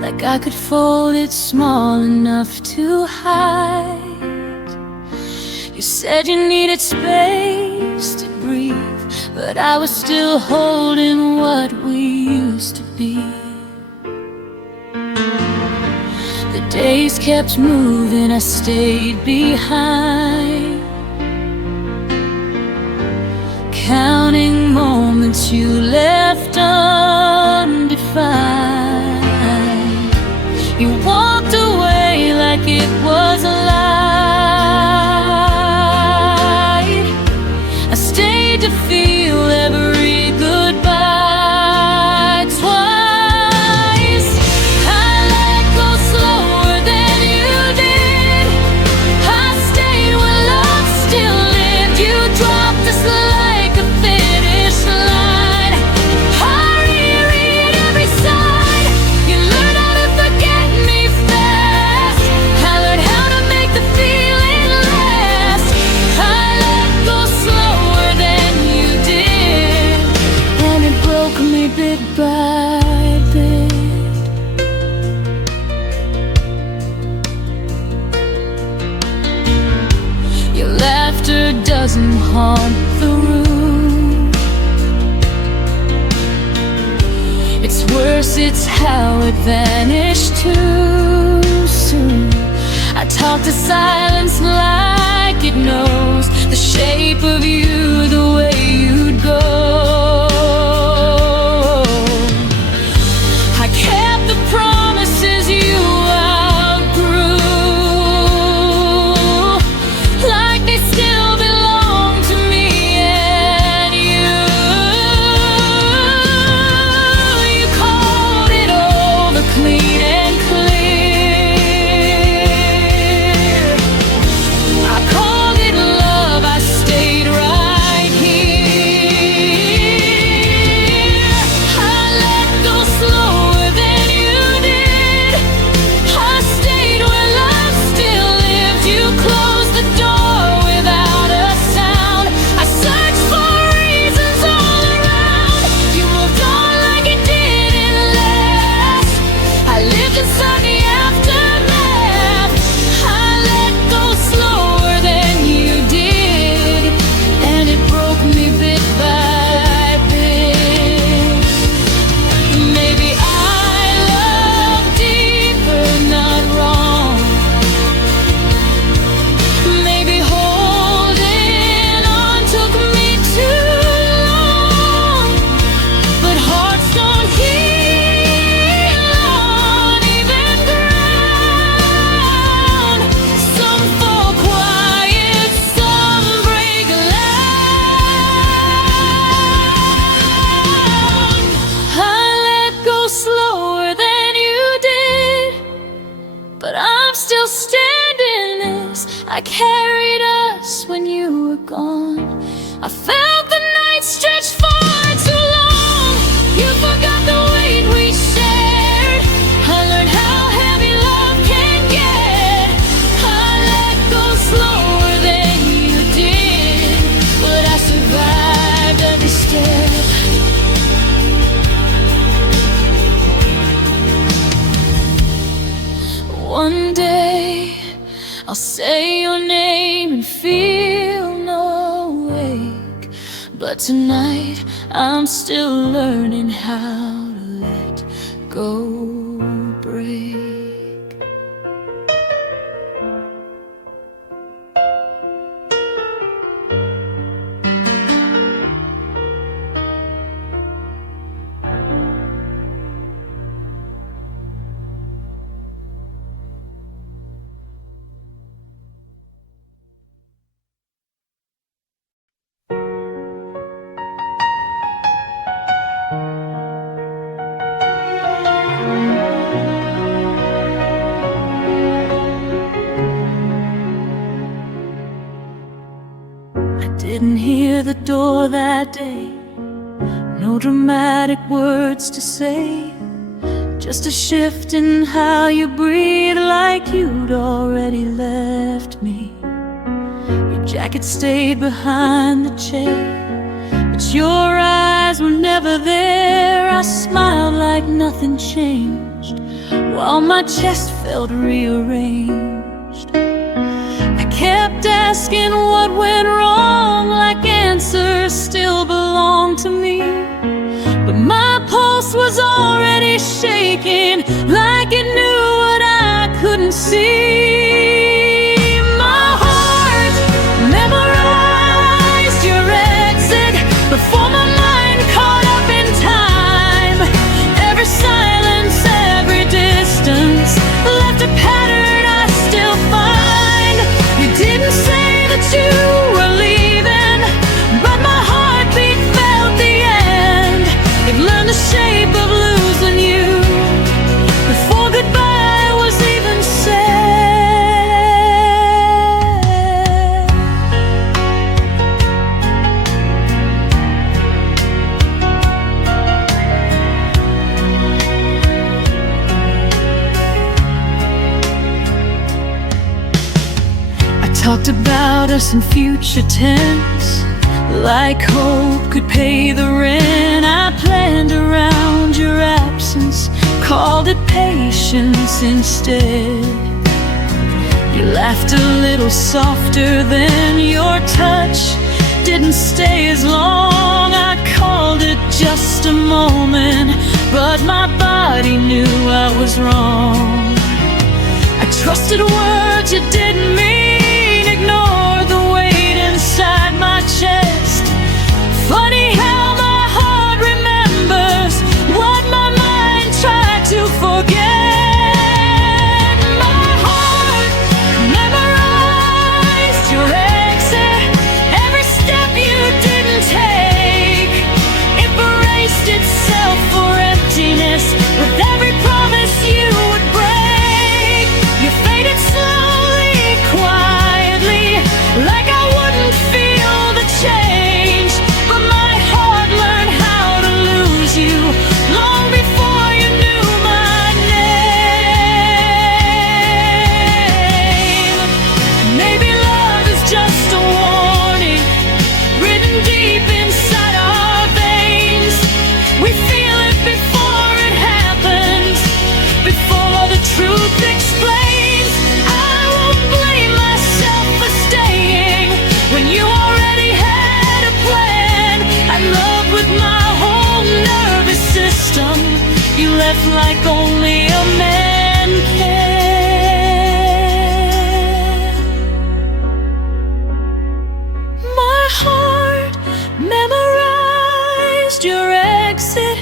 like I could fold it small enough to hide. You said you needed space to breathe, but I was still holding what we used to be. The days kept moving, I stayed behind, counting moments you left undefined. You walked away like it was a lie. I stayed to feel every goodbye twice. I let go slower than you did. I stayed when love still lived. You dropped us like a finish line. I reread every sign. You learned how to forget me fast. I learned how to make the feeling last. I let go slower than you did, and it broke me bit by bit. Your laughter doesn't haunt the room. It's worse, it's how it vanished too soon. I talk to silence like it knows the shape of you, the way you'd go. I kept the promises you outgrew. I felt the night stretch far too long. You forgot the weight we shared. I learned how heavy love can get. I let go slower than you did, but I survived every step. One day I'll say your name and feel no ache, but tonight I'm still learning how to let go break. Didn't hear the door that day, no dramatic words to say, just a shift in how you breathe, like you'd already left me. Your jacket stayed behind the chair, but your eyes were never there. I smiled like nothing changed, while my chest felt rearranged. I kept asking what went wrong, like answers still belong to me, but my pulse was already shaking, like it knew what I couldn't see. My heart memorized your exit before my mind caught up in time. Every silence, every distance left a pattern I still find. You didn't say that you were leaving, but my heartbeat felt the end. It learned the shape of losing you before goodbye was even said. I talked about us in future tense, like hope could pay the rent. I planned around your absence, called it patience instead. You laughed a little softer then, your touch didn't stay as long. I called it just a moment, but my body knew I was wrong. I trusted words you didn't mean, ignored the weight inside my chest. Funny how my heart remembers what my mind tried to forget. My heart memorized your exit, every step you didn't take. It braced itself for emptiness with every promise you would break. You faded slowly, quietly, like I wouldn't feel the change, but my heart learned how to lose you long before you knew my name. Maybe love is just a warning written deep inside our veins. We feel it before it happens, before the truth explains. I won't blame myself for staying when you already had a plan. I loved with my whole nervous system. You left like only a man can. My heart memorized your exit,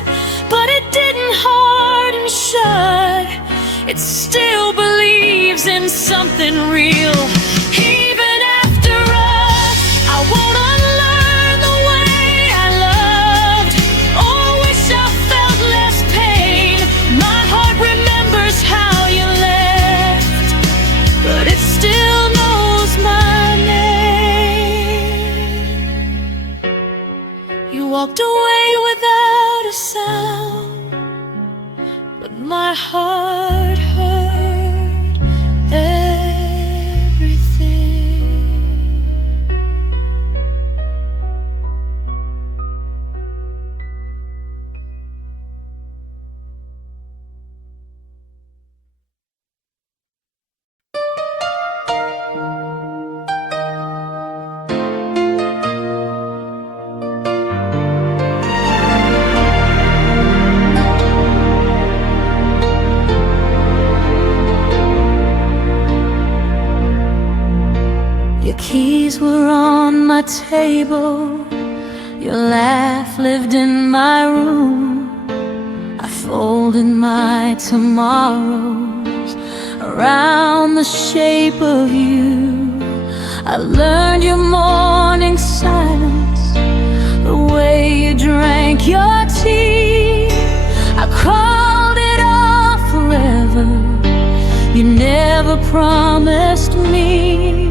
but it didn't harden shut. It still believes in something real. Even after us, I won't unlearn the way I loved, or wish I felt less pain. My heart remembers how you left, but it still knows my name. walked away without a sound, but my heart heard everything. Your keys were on my table, your laugh lived in my room. I folded my tomorrows around the shape of you. I learned your morning silence, the way you drank your tea. I called it all forever, you never promised me.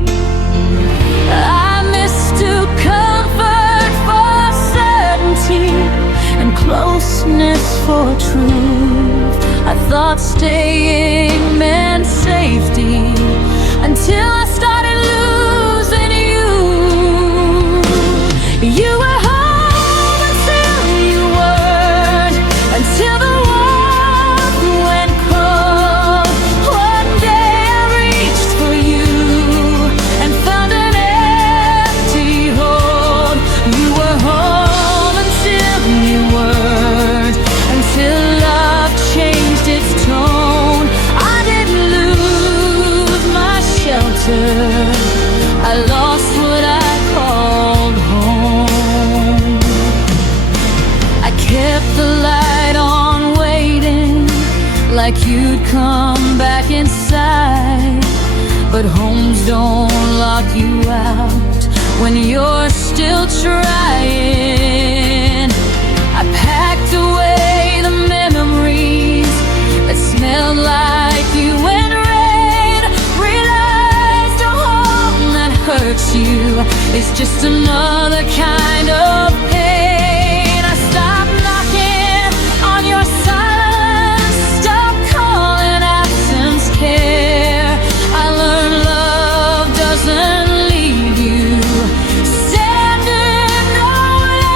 I mistook comfort for certainty and closeness for truth. I thought staying meant safety until I started losing you. You were home until you weren't, until the warmth went cold. One day I reached for you and found an empty hold. You were home until you weren't, until love changed its tone. I didn't lose my shelter, I lost what I called home. I kept the light on waiting, like you'd come back inside. But homes don't lock you out when you're still trying. I packed away the memories that smelled like you and rain. Realized a home that hurts you is just another kind of pain. I stopped knocking on your silence, stopped calling absence care. I learned love doesn't leave you standing nowhere.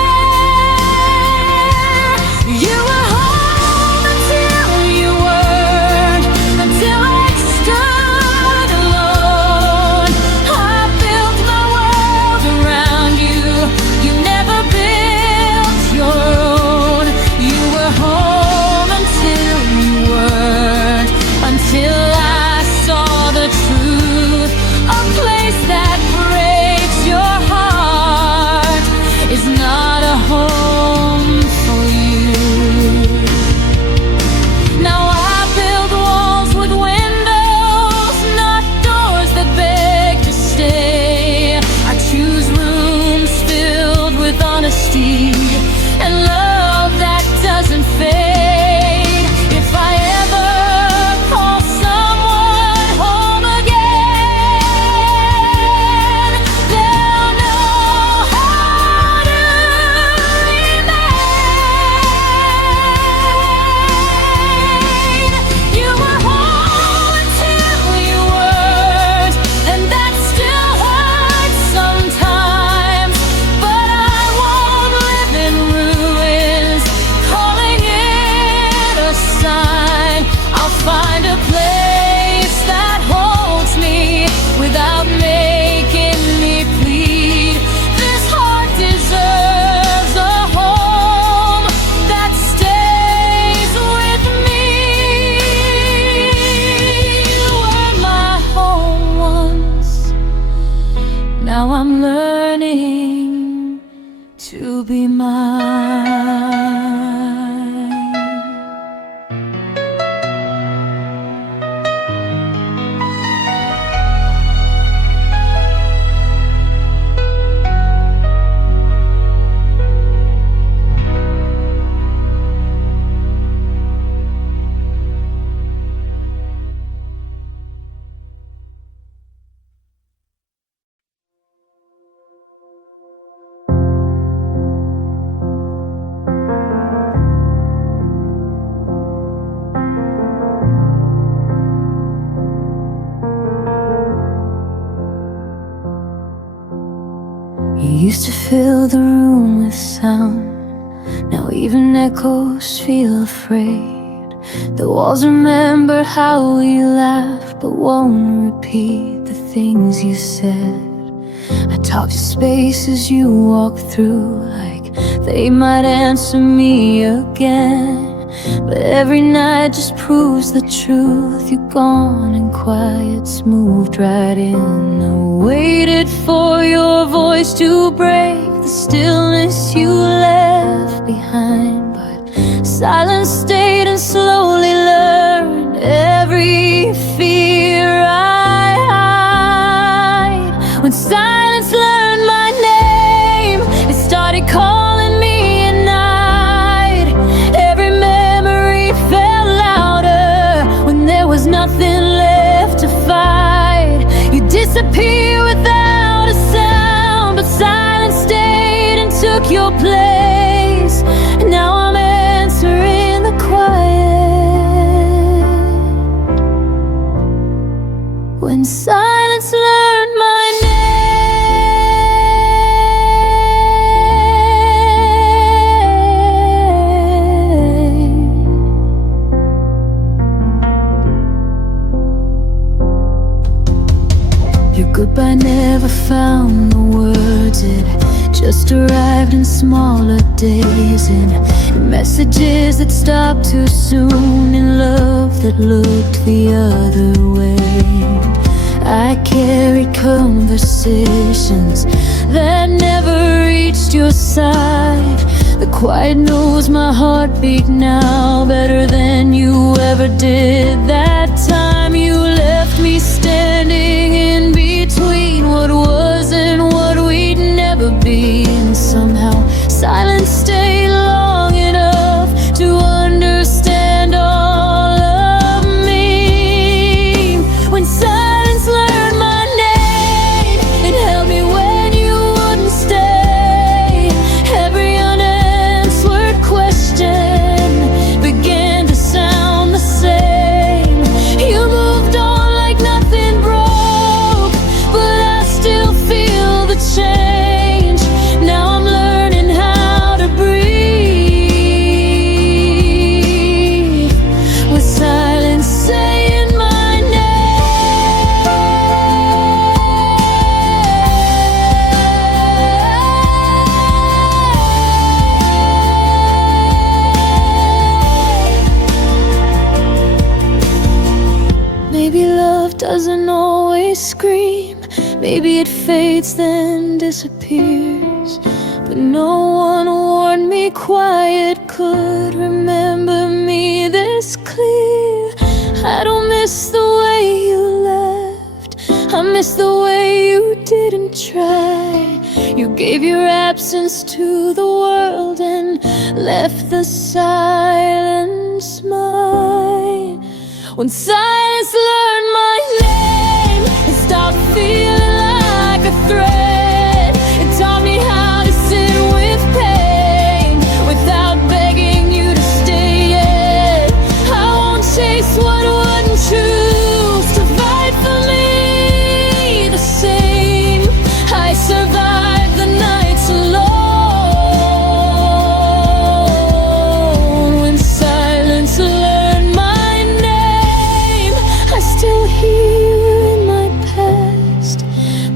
You were home until you weren't, until I stood alone. I built my world around you, you never built your own. You were home until you weren't, until I saw the truth. A place that breaks your heart is not a home for you. Now I build walls with windows, not doors that beg to stay. I choose rooms filled with honesty and love that doesn't fade. If I ever call someone home again, they'll know how to remain. You were home until you weren't, and that still hurts sometimes. But I won't live in ruins, calling it a sign. I'll find a place that holds me without making me plead. This heart deserves a home that stays with me. You were my home once, now I'm learning to be mine. You used to fill the room with sound. Now even echoes feel afraid. The walls remember how we laughed, but won't repeat the things you said. I talk to spaces you walk through like they might answer me again. But every night just proves the truth. You're gone and quiet's moved right in. I waited for your voice to break the stillness you left behind, but silence stayed and slowly learned every fear I hide. When silence learned my name, it started calling me at night. Every memory felt louder when there was nothing left to fight. You disappear without a sound, but silence stayed and took your place. And now I'm answering the quiet. When silence learned my name. Your goodbye never found the words. It just arrived in smaller days, in messages that stopped too soon, in love that looked the other way. I carried conversations that never reached your side. The quiet knows my heartbeat now better than you ever did that time. You left me standing in between what was and what we'd never be. And somehow silence stayed long enough to understand all of me. When silence learned my name, it held me when you wouldn't stay. Every unanswered question began to sound the same. You moved on like nothing broke, but I still feel the change. Now I'm learning how to breathe with silence saying my name. Maybe love doesn't always scream. Maybe it fades then disappears. But no one warned me quiet could remember me this clear. I don't miss the way you left. I miss the way you didn't try. You gave your absence to the world and left the silence mine. When silence learned my name, it stopped feeling like a threat. It taught me how to sit with pain without begging you to stay yet. I won't chase what wouldn't choose to fight for me the same. I survived the nights alone. When silence learned my name, I still hear you in my past,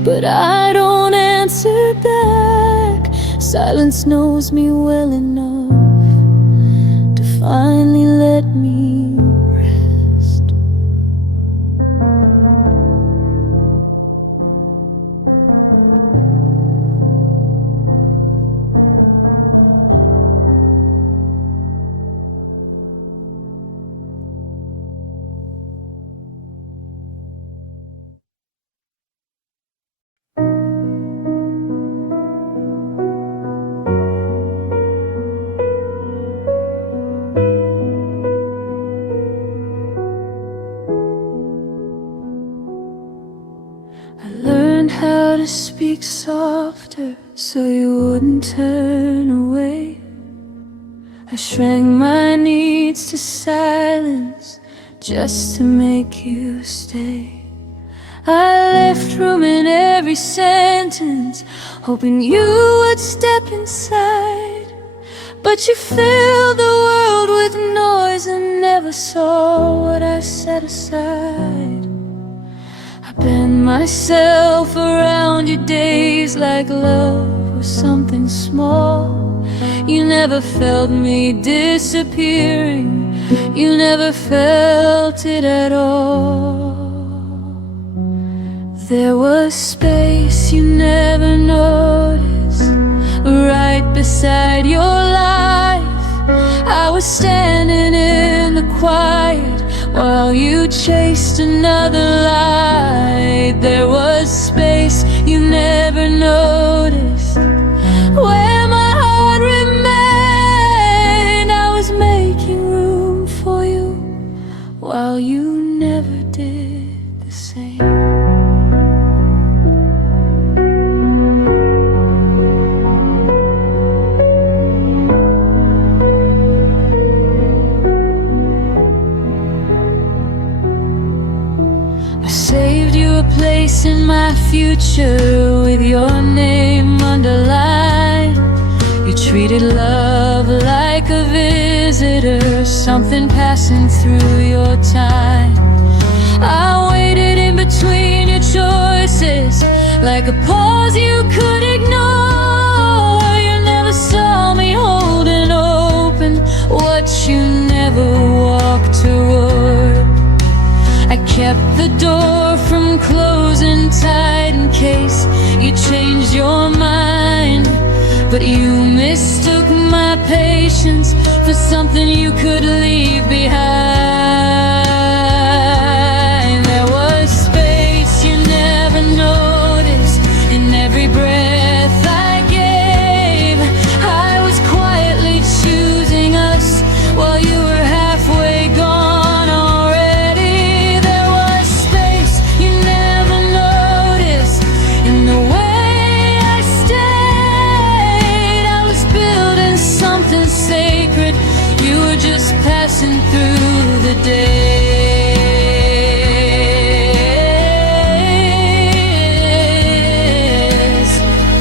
but I don't answer back. Silence knows me well enough to finally let me rest. I learned how to speak softer so you wouldn't turn away. I shrank my needs to silence just to make you stay. I left room in every sentence, hoping you would step inside. But you filled the world with noise and never saw what I set aside. I bend myself around your days like love was something small. You never felt me disappearing, you never felt it at all. There was space you never noticed, right beside your life. I was standing in the quiet while you chased another light. There was space you never noticed, where my heart remained. I was making room for you while you never did the same. Place in my future with your name underlined. You treated love like a visitor, something passing through your time. I waited in between your choices, like a pause you could ignore. You never saw me holding open what you never walked toward. I kept the door from closing tight in case you changed your mind. But you mistook my patience for something you could leave behind. There was space you never noticed in every breath I gave. I was quietly choosing us while you were halfway gone. Passing through the days.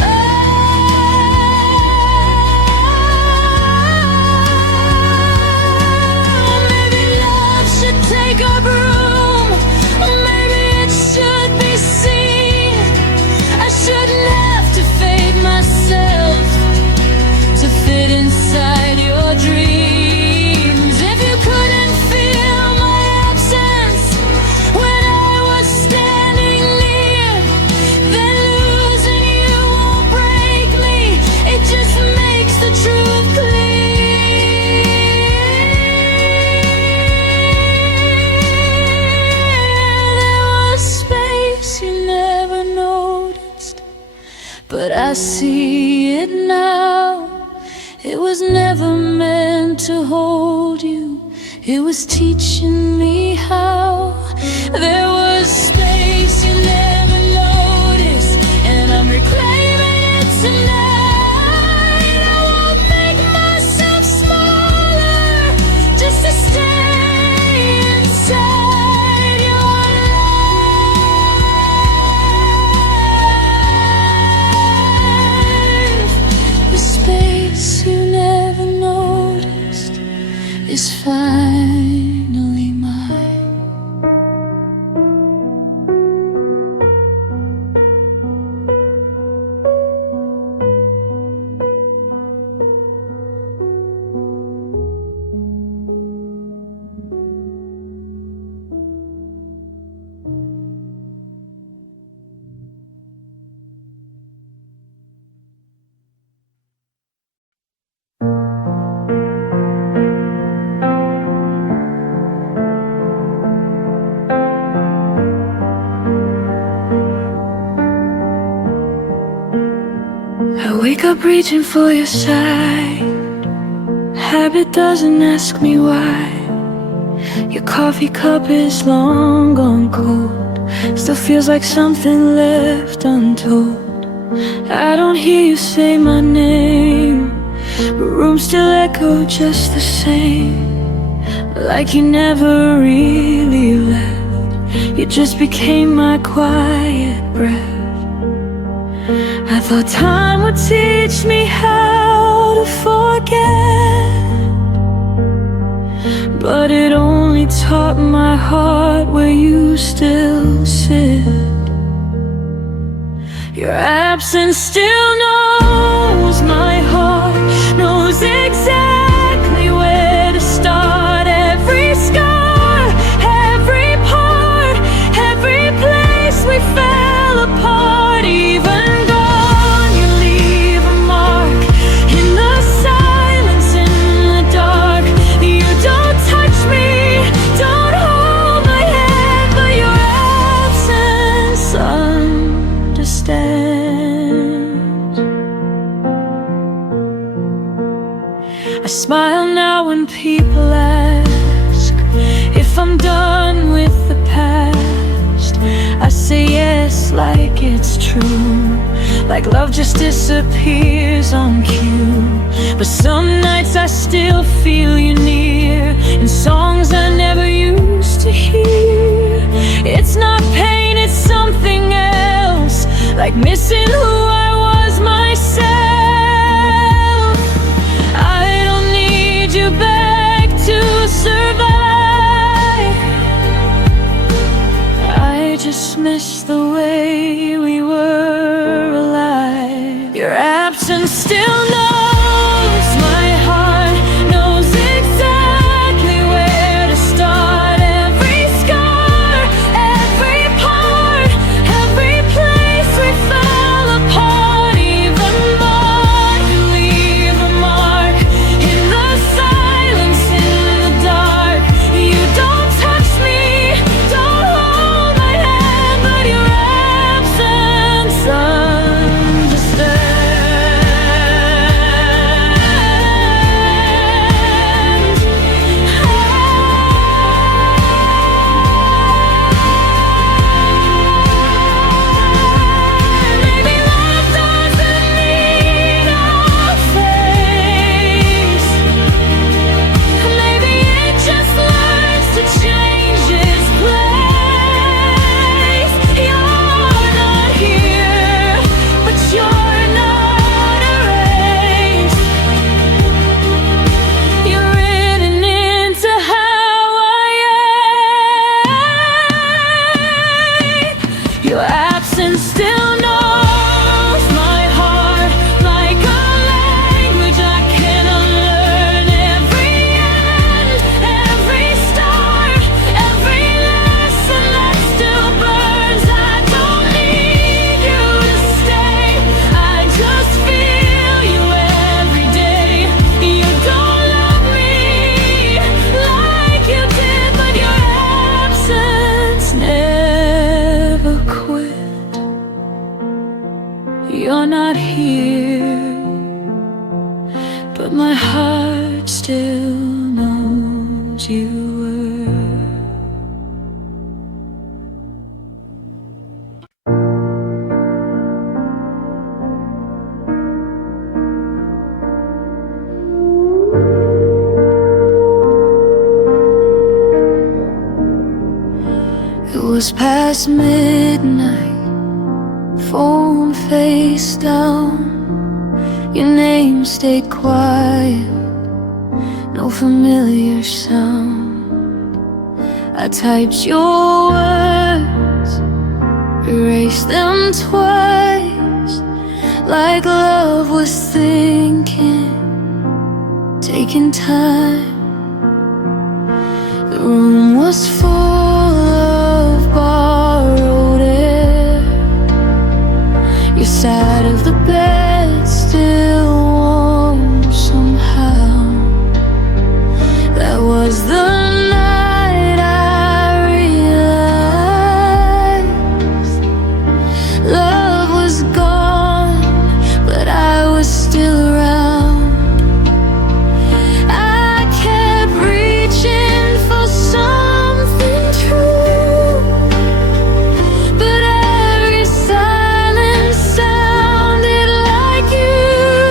Oh, maybe love should take up room. Maybe it should be seen. I shouldn't have to fade myself to fit inside your dreams. But I see it now. It was never meant to hold you, it was teaching me how. There was space you never noticed, and I'm reclaiming it tonight. I won't make myself smaller just to stay inside your life. The space you never noticed is finally mine. Wake up reaching for your side. Habit doesn't ask me why. Your coffee cup is long gone cold, still feels like something left untold. I don't hear you say my name, but rooms still echo just the same, like you never really left. You just became my quiet breath. I thought time would teach me how to forget, but it only taught my heart where you still sit. Your absence still knows my heart, knows exactly where to start. Every scar, every part, every place we fell apart. Even gone, you leave a mark in the silence, in the dark. You don't touch me, don't hold my hand, but your absence understands. I smile now when people ask if I'm done with the past. I say yes like it's true, like love just disappears on cue. But some nights I still feel you near, in songs I never used to hear. It's not pain, it's something else, like missing who I was myself. I don't need you back to survive. I just miss the way we were alive. Your absence still knows my heart, knows exactly where to start. Every scar, every part, every place we fell apart. Even more, you leave a mark in the silence, in the dark. You don't touch me, don't hold my hand, but your absence understands. Maybe love doesn't need a face. Maybe it just learns to change its place. You're not here, but you're not erased. You're written into how I am. Your absence still knows my heart, like a language I cannot learn. Every end, every start, every lesson that still burns. I don't need you to stay, I just feel you every day. You don't love me like you did, but your absence never quit. You're not here, but my heart still knows you were. It was past midnight, phone face down. Your name stayed quiet, no familiar sound. I typed your words, erased them twice, like love was thinking, taking time. The room was full of borrowed air. Your side of the bed still warm somehow. That was the night I realized love was gone, but I was still around. I kept reaching for something true, but every silence sounded like you.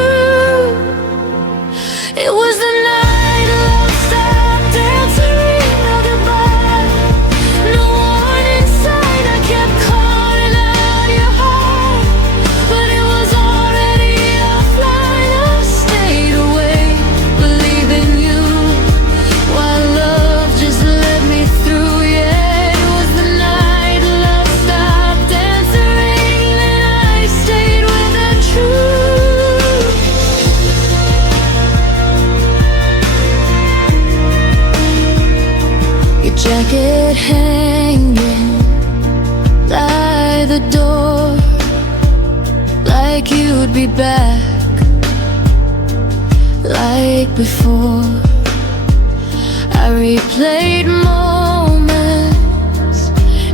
would be back like before. I replayed moments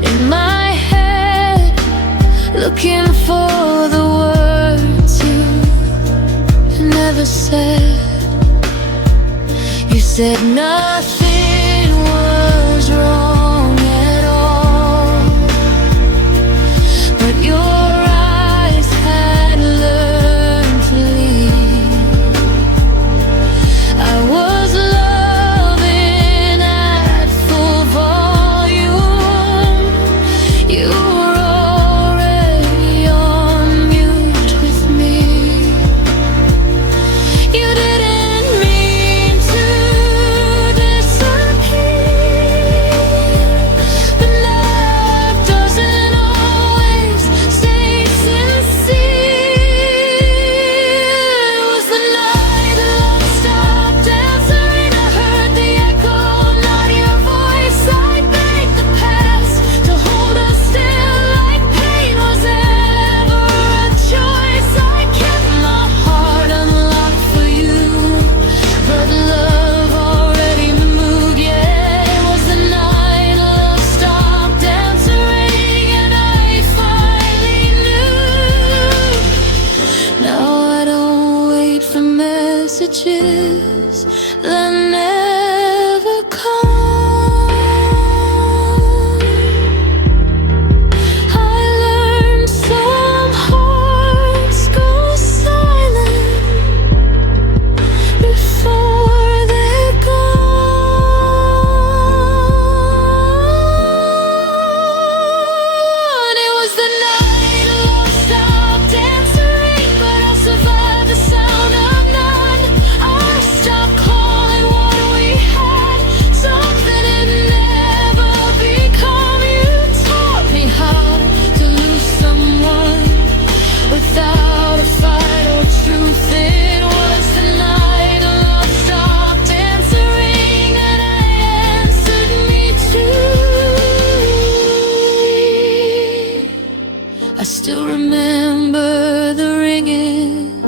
in my head, looking for the words you never said. You said nothing was wrong at all, but your eyes had learned to leave. I was loving at full volume. You were already on mute with me. You didn't mean to disappear, but love doesn't always stay sincere. It was the night love stopped answering. I heard the echo, not your voice. I begged the past to hold us still, like pain was ever a choice. I kept my heart unlocked for you, but love already moved. Yeah, it was the night love stopped answering, and I finally knew. Now I don't wait for messages that never come. I learned some hearts go silent before they're gone. It was the night love stopped answering, but I survived the sound of none. I stopped calling what we had, something it never become. You taught me how to lose someone without a fight or truth. It was the night love stopped answering, and I answered me too. I still remember the ringing,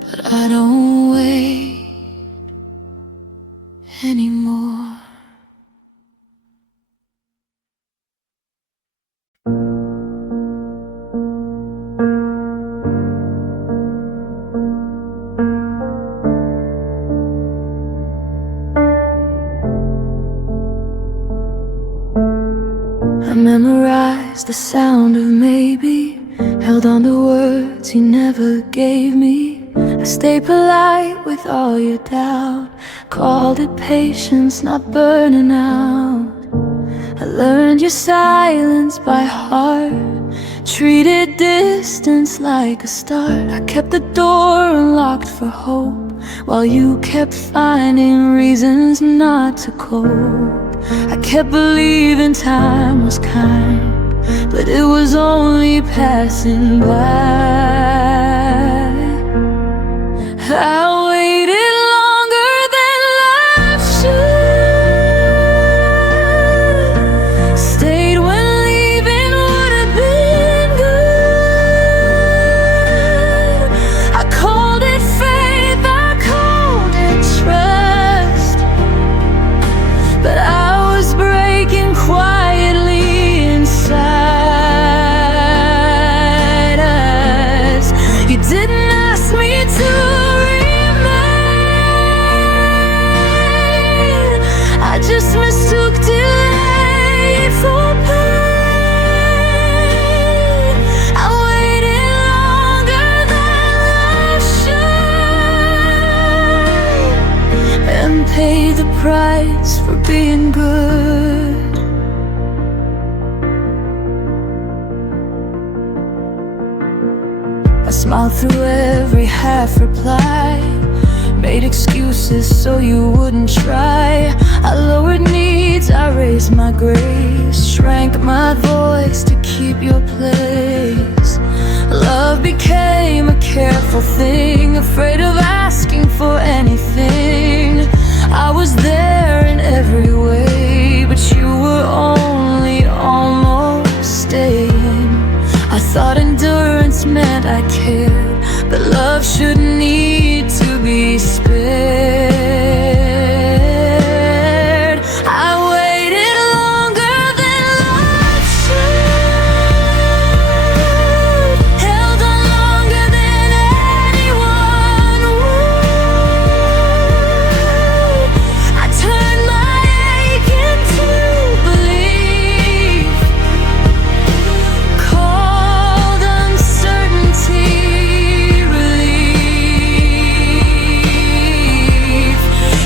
but I don't wait anymore. I memorized the sound of maybe, held on to words you never gave me. I stayed polite with all your doubt, called it patience, not burning out. I learned your silence by heart, treated distance like a start. I kept the door unlocked for hope, while you kept finding reasons not to cope. I kept believing time was kind, but it was only passing by. I waited longer than life should, stayed when leaving would have been good. I called it faith, I called it trust, but I was breaking quietly inside us. You didn't ask me to remain, I just mistook delay for pain. I waited longer than life should, and paid the price for being good. I smiled through every half reply, made excuses so you wouldn't try. I lowered needs, I raised my grace, shrank my voice to keep your place. Love became a careful thing, afraid of asking for anything. I was there in every way, but you were only almost staying. I thought I endurance meant I cared, but love shouldn't need to be spared. I waited longer than love should, held on longer than anyone would. I turned my ache into belief, called uncertainty relief.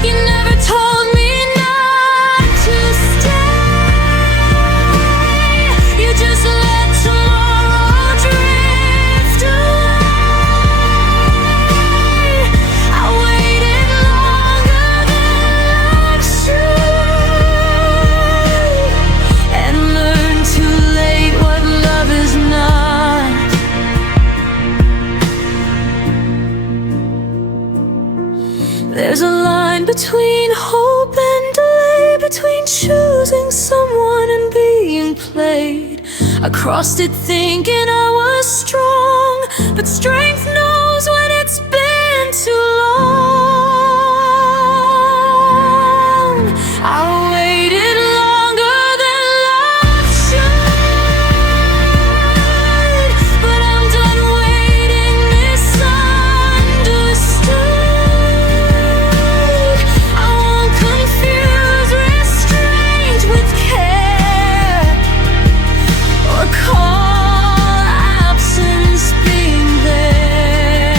You never told me not to stay, you just let tomorrow drift away. I waited longer than love should, and learned too late what love is not. There's a line between hope and delay, between choosing someone and being played. I crossed it thinking I was strong, but strength knows when it's been too long. I waited longer than love should, but I'm done waiting misunderstood. I won't confuse restraint with care, or call absence being there.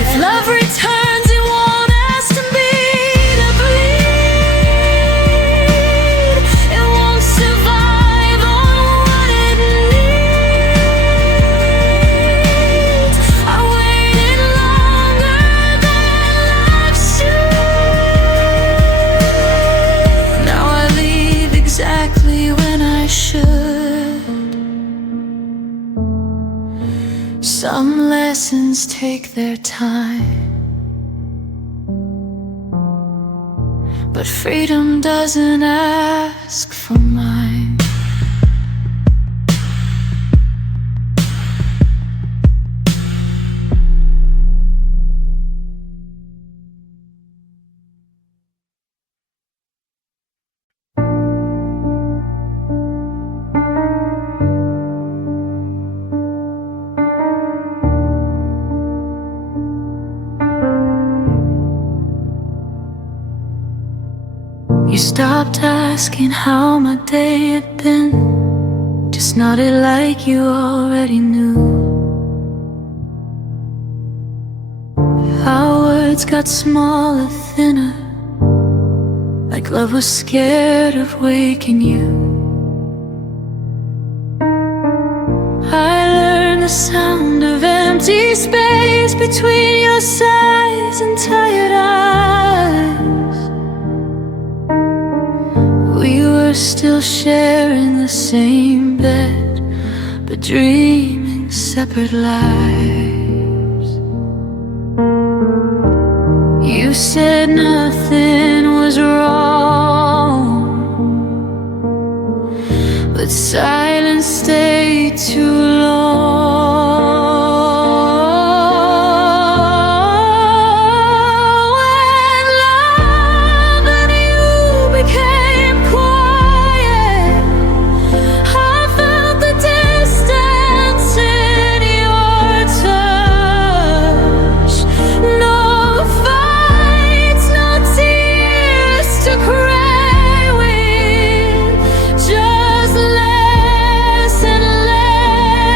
If love returns, it won't ask me to bleed. It won't survive on what it needs. I waited longer than love should. Now I leave exactly when I should. Some lessons take their time, but freedom doesn't ask for mine. You stopped asking how my day had been, just nodded like you already knew. Our words got smaller, thinner, like love was scared of waking you. I learned the sound of empty space between your sighs and tired eyes. We were still sharing the same bed, but dreaming separate lives. You said nothing was wrong, but silence stayed too long. When love and you became quiet, I felt the distance in your touch. No fights, no tears to cry with, just less and less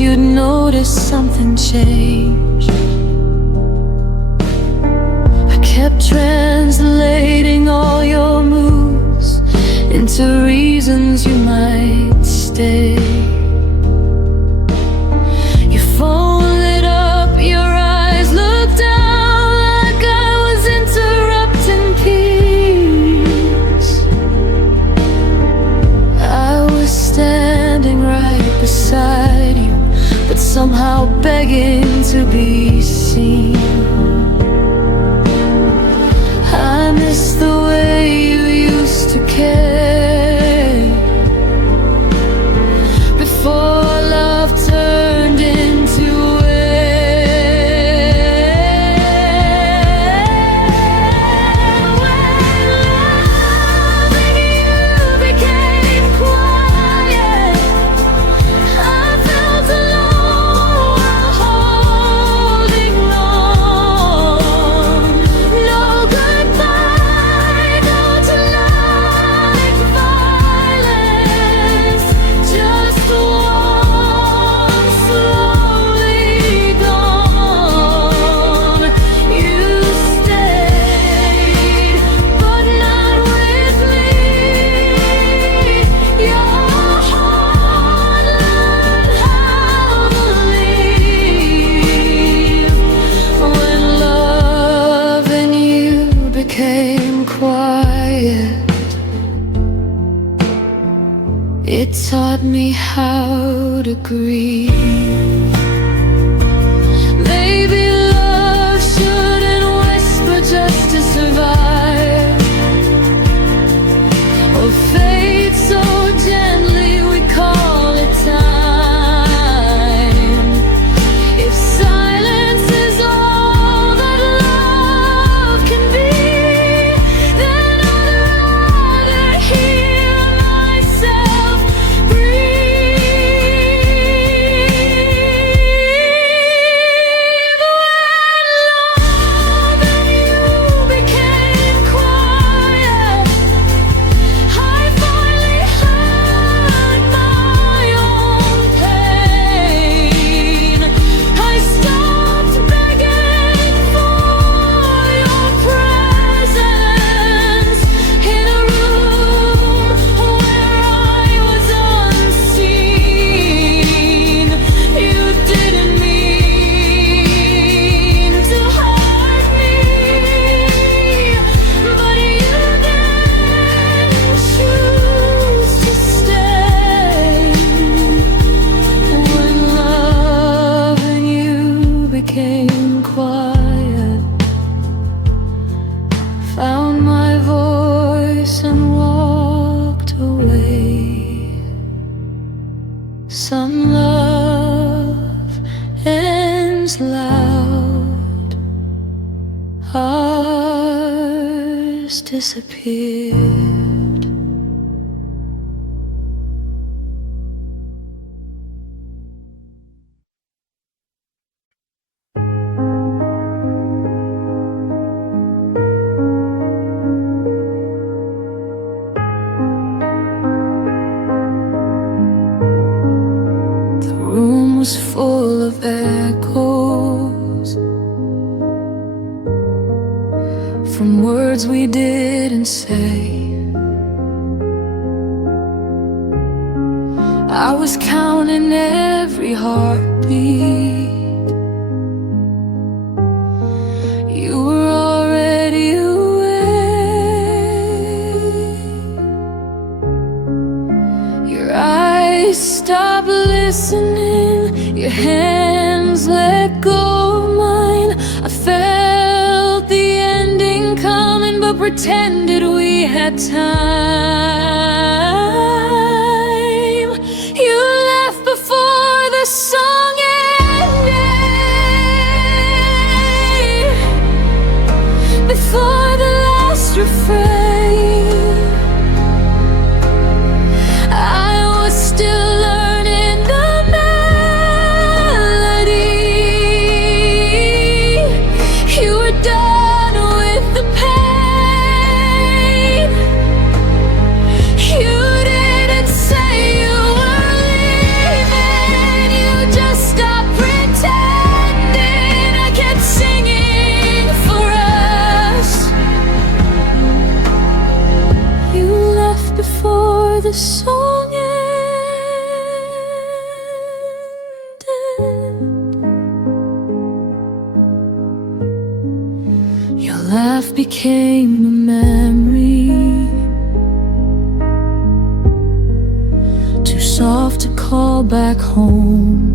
you'd notice something changed. I kept translating all your moves into reasons you might stay. Your phone lit up, your eyes looked down like I was interrupting peace. I was standing right beside you, but somehow begging to be seen. I miss the way you used to care before love turned into it taught me how to grieve. Maybe love shouldn't whisper just to survive, or fade so gently we call it time. If silence is all that love can be, then I'd rather hear myself some love ends loud, ours disappeared. Was full of echoes from words we didn't say. I was counting every heartbeat. You were already away. Your eyes stopped listening, your hands let go of mine. I felt the ending coming, but pretended we had time. You left before the song ended, before the last refrain. I was still learning the done with the pain. Your laugh became a memory, too soft to call back home.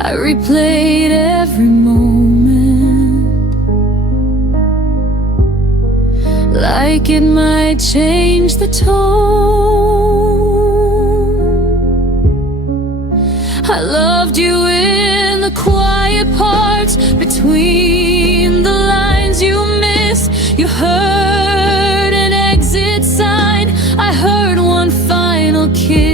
I replayed every moment, like it might change the tone. I loved you in the quiet parts, between the lines you missed. You heard an exit sign, I heard one final kiss.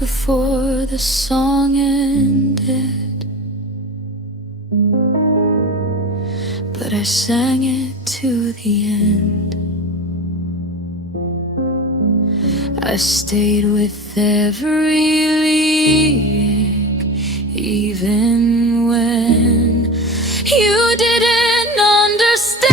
Before the song ended, but I sang it to the end. I stayed with every lyric, even when you didn't understand.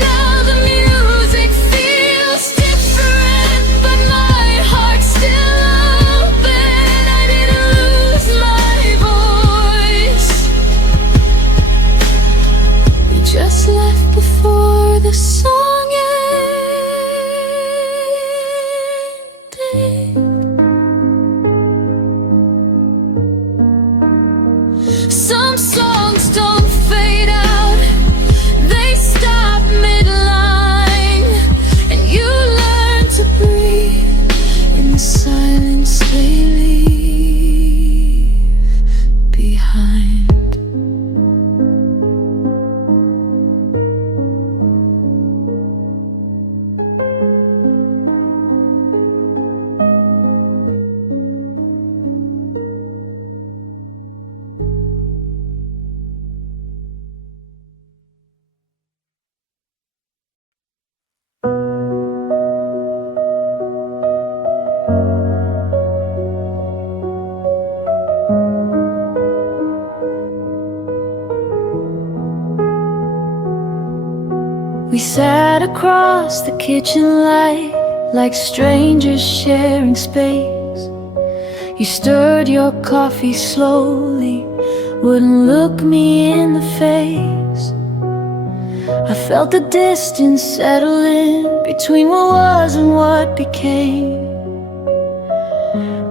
Now the music feels different, but my heart's still open. I didn't lose my voice. We just left before the song ended. Some songs don't fade out, they stop midline, and you learn to breathe in the silence they leave behind. We sat across the kitchen light, like strangers sharing space. You stirred your coffee slowly, wouldn't look me in the face. I felt the distance settle in between what was and what became.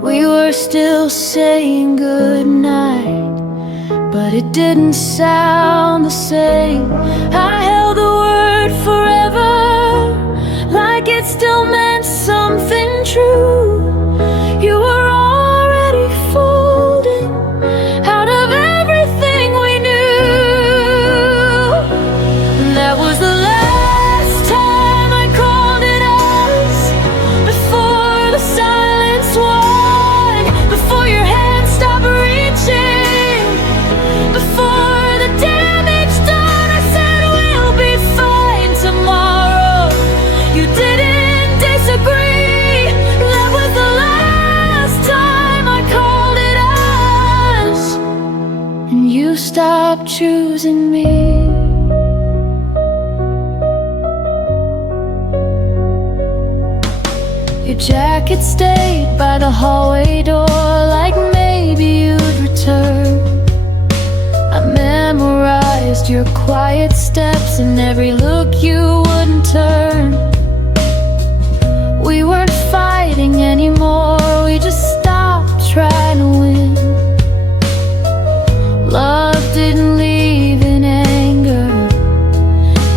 We were still saying goodnight, but it didn't sound the same. I held the word forever, like it still meant something true. You were already folding out of everything we knew. That was the last time I called it us, before the silence won, before your hand stopped reaching, before the damage done. I said we'll be fine tomorrow. You didn't disagree. That Your jacket stayed by the hallway door, like maybe you'd return. I memorized your quiet steps and every look you wouldn't turn. We weren't fighting anymore, we just stopped trying to win. Love didn't leave in anger,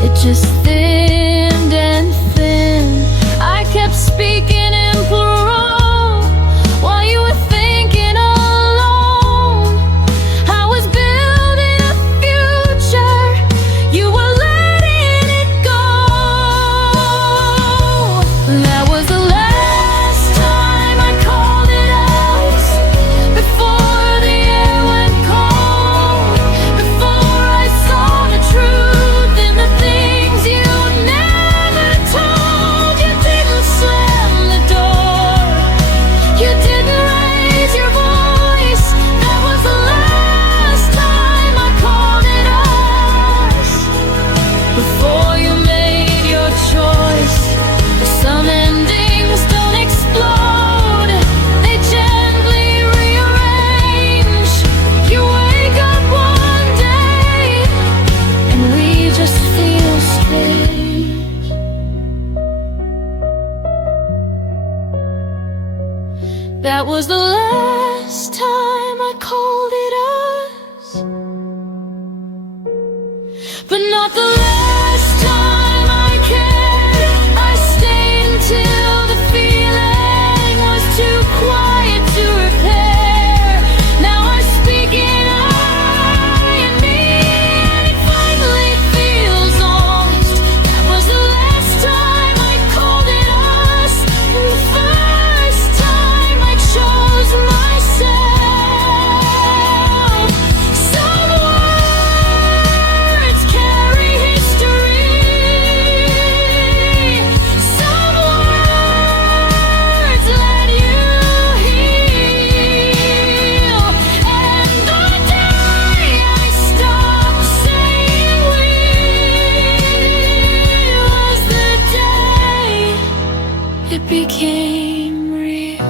it just thinned and thinned. I kept speaking in plural while you were thinking alone. I was building a future, you were letting it go. That was the last time I called it out, before the air went cold, before I saw the truth in the things you never told. You didn't slam the door, you didn't raise your voice. That was the last time I called it us, before you made your choice. Some endings don't explode, they gently rearrange. You wake up one day and we just feel strange. That was the last time I called it us, but not the last time I cared. I stayed until the feeling was too quiet to repair. Now I speak in I and me, and it finally feels honest. That was the last time I called it us, and the first time I chose myself. Some words carry history, some words let you heal. And the day I stopped saying we was the day it became real.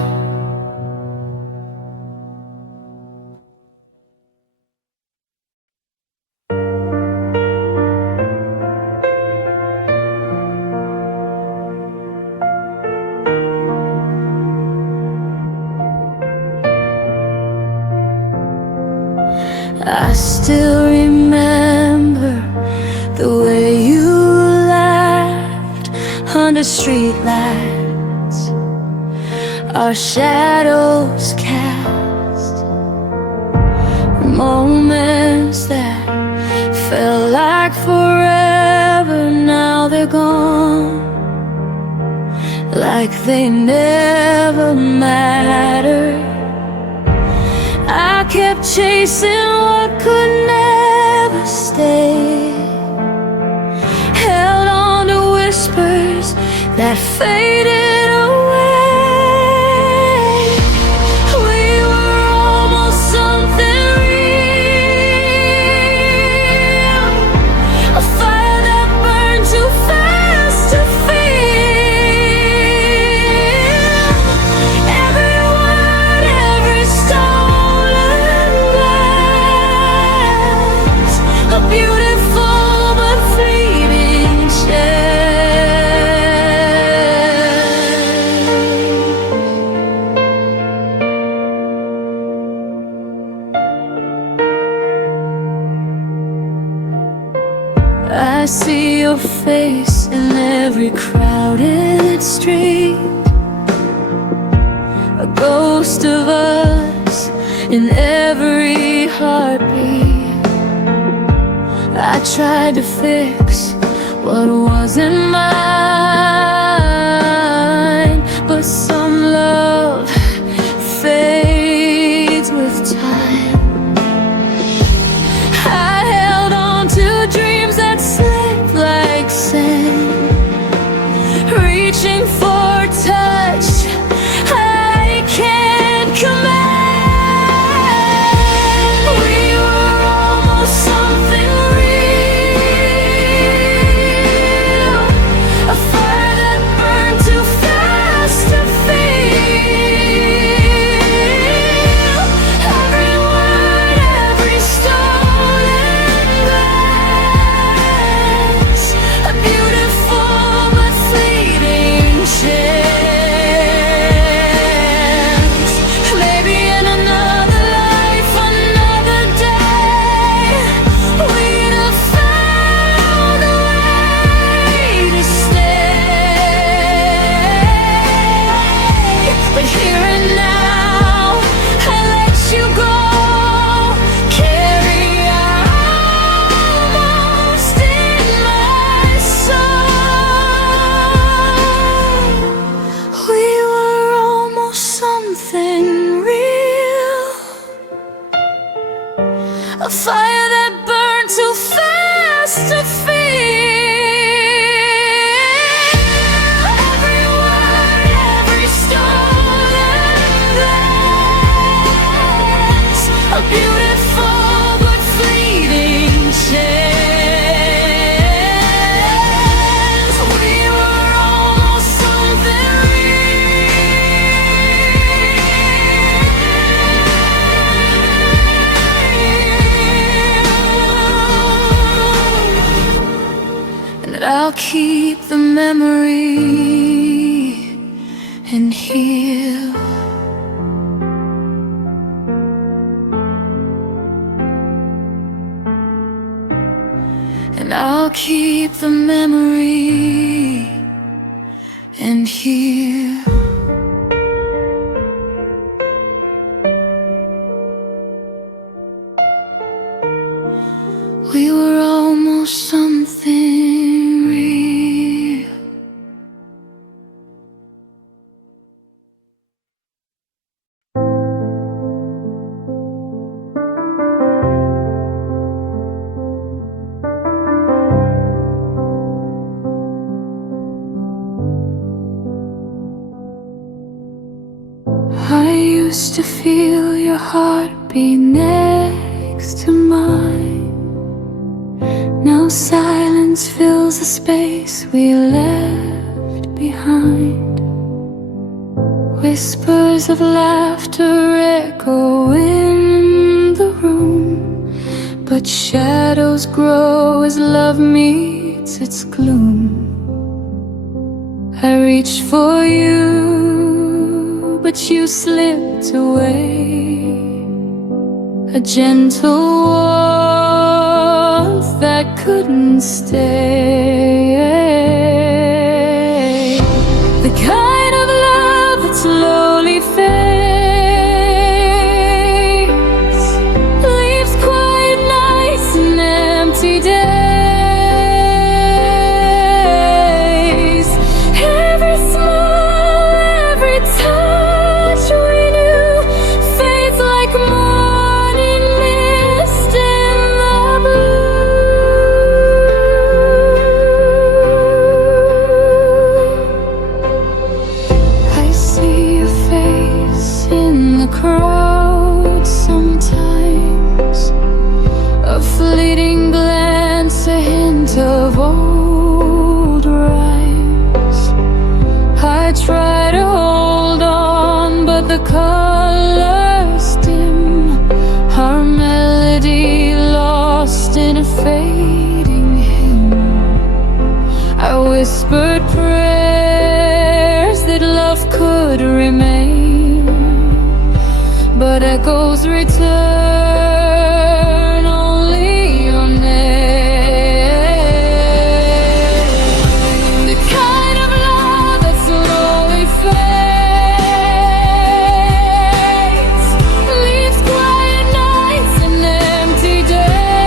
I still remember the way you laughed under streetlights, our shadows cast. Moments that felt like forever, now they're gone, like they never mattered. I kept chasing what could never stay, held on to whispers that faded away. We were almost something real, a fire that burned too fast to feel. Every word, every stolen glance, a beautiful but fleeting I see your face in every crowded street, a ghost of us in every heartbeat. I tried to fix what wasn't mine, but some love fades with time. I held on to dreams that slipped like sand, reaching for touch I can't command. We were almost something real, a fire that burned too fast to wipe the memory and heal. We were almost something real. I used to feel your heartbeat next to mine. Now silence fills the space we left behind. Whispers of laughter echo in the room, but shadows grow as love meets its gloom. I reached for you, but you slipped away. A gentle warmth that couldn't stay. The kind of love that slowly fades, leaves quiet nights and empty days. Every smile, every touch we knew fades like morning mist in the blue. I see your face in the crowd sometimes, a fleeting glance, a hint of old rhymes. I try to hold on, but the colors dim, our melody lost in a fading hymn. I whispered prayers that love could remain, but echoes return, only your name. The kind of love that slowly fades, leaves quiet nights and empty days.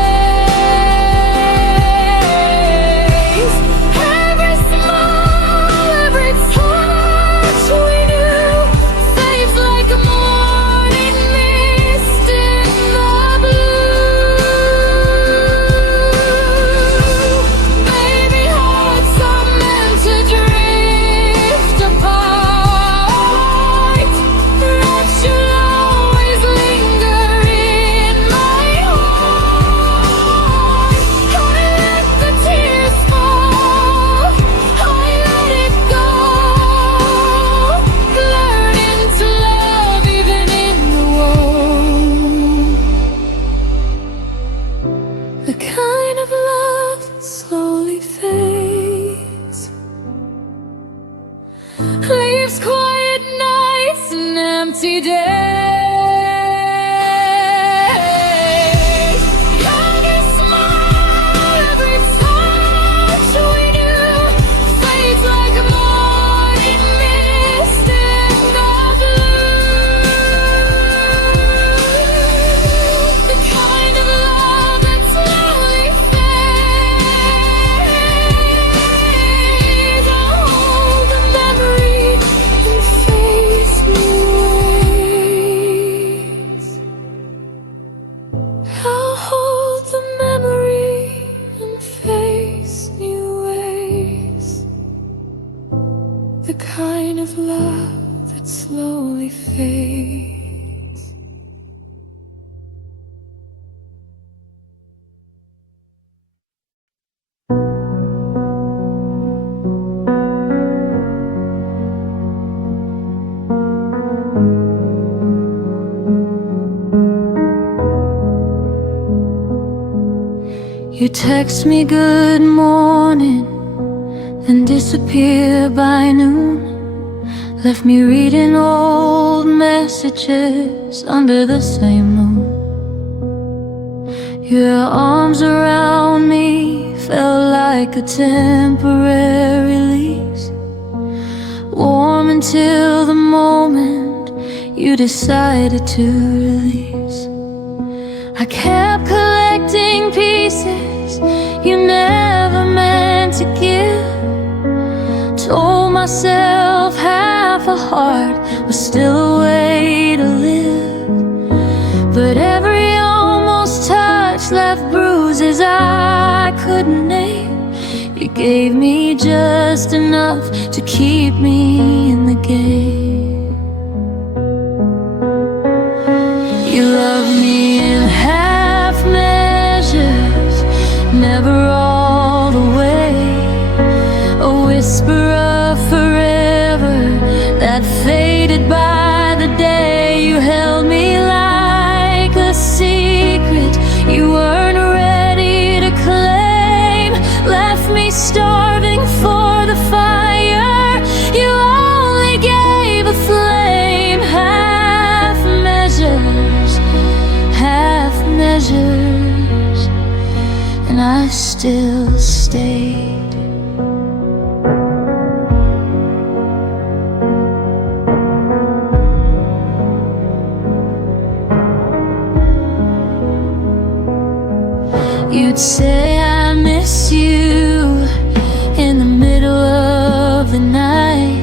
Every smile, every touch we knew fades like a morning mist in the blue. Baby, hearts are meant to drift apart, that you'll always linger in my heart. I let the tears fall, I let it go, learning to love even in the woe. The kind of love that slowly fades, leaves quiet nights and empty days. Every smile, every touch we knew fades like a morning mist in the blue. The kind of love that slowly fades. I'll hold the memory and face new ways. I'll hold the memory and face new ways. The kind of love that slowly fades. You text me good morning, then disappear by noon. Left me reading old messages under the same moon. Your arms around me felt like a temporary release, warm until the moment you decided to release. I kept collecting pieces you never meant to give, told myself half a heart was still a way to live, but every almost touch left bruises I couldn't name. You gave me just enough to keep me in the game. You loved me in half measures, never all the way, a whisper of forever that faded by the day. You held me like a secret you weren't ready to claim, left me starving for the fire you only gave a flame. Half measures, half measures, and I still stayed. You'd say I miss you in the middle of the night,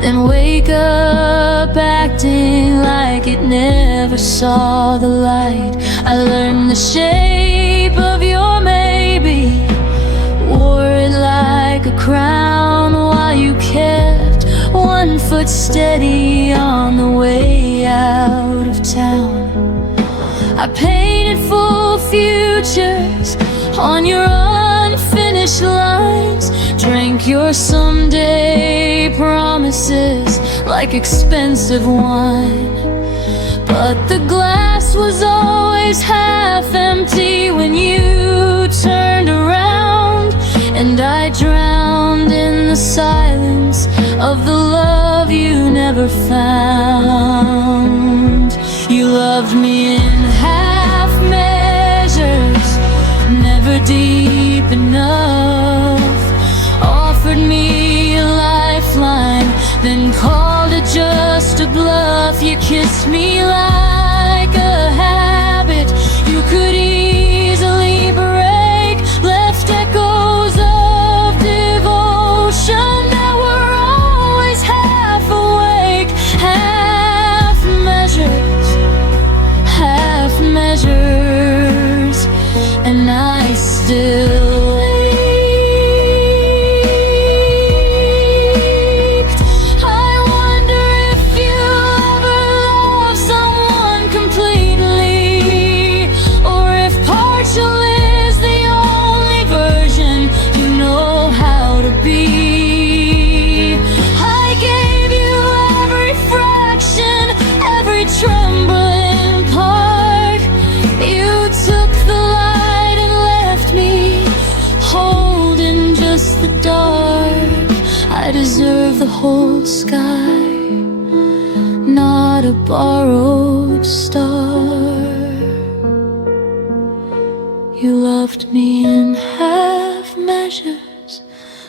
then wake up acting like it never saw the light. I learned the shape of your maybe, wore it like a crown while you kept one foot steady on the way out of town. I painted full futures on your unfinished lines, drank your someday promises like expensive wine. But the glass was always half empty when you turned around, and I drowned in the silence of the love you never found. You loved me in half measures, never deep enough, offered me a lifeline, then called it just a bluff. You kissed me like a habit you could easily break, left echoes of devotion that were always half awake. Half measures, half measures, and I still ached. I wonder if you ever love someone completely, or if partial is the only version you know how to be. I gave you every fraction, every trembling part. You took the light and left me holding just the dark. I deserve the whole sky, not a borrowed star. You loved me in half measures,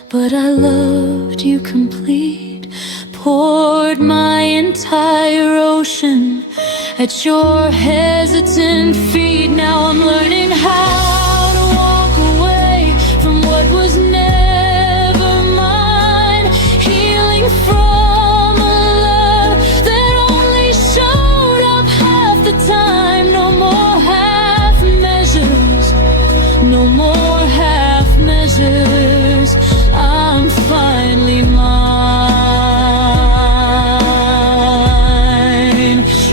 but I loved you complete. Poured my entire ocean at your hesitant feet. Now I'm learning how to walk away from what was never mine, healing from a love that only showed up half the time. No more half measures, no more half measures. I'm finally mine.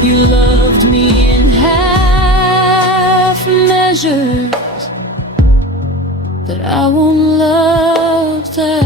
You loved me in half measures, but I won't love that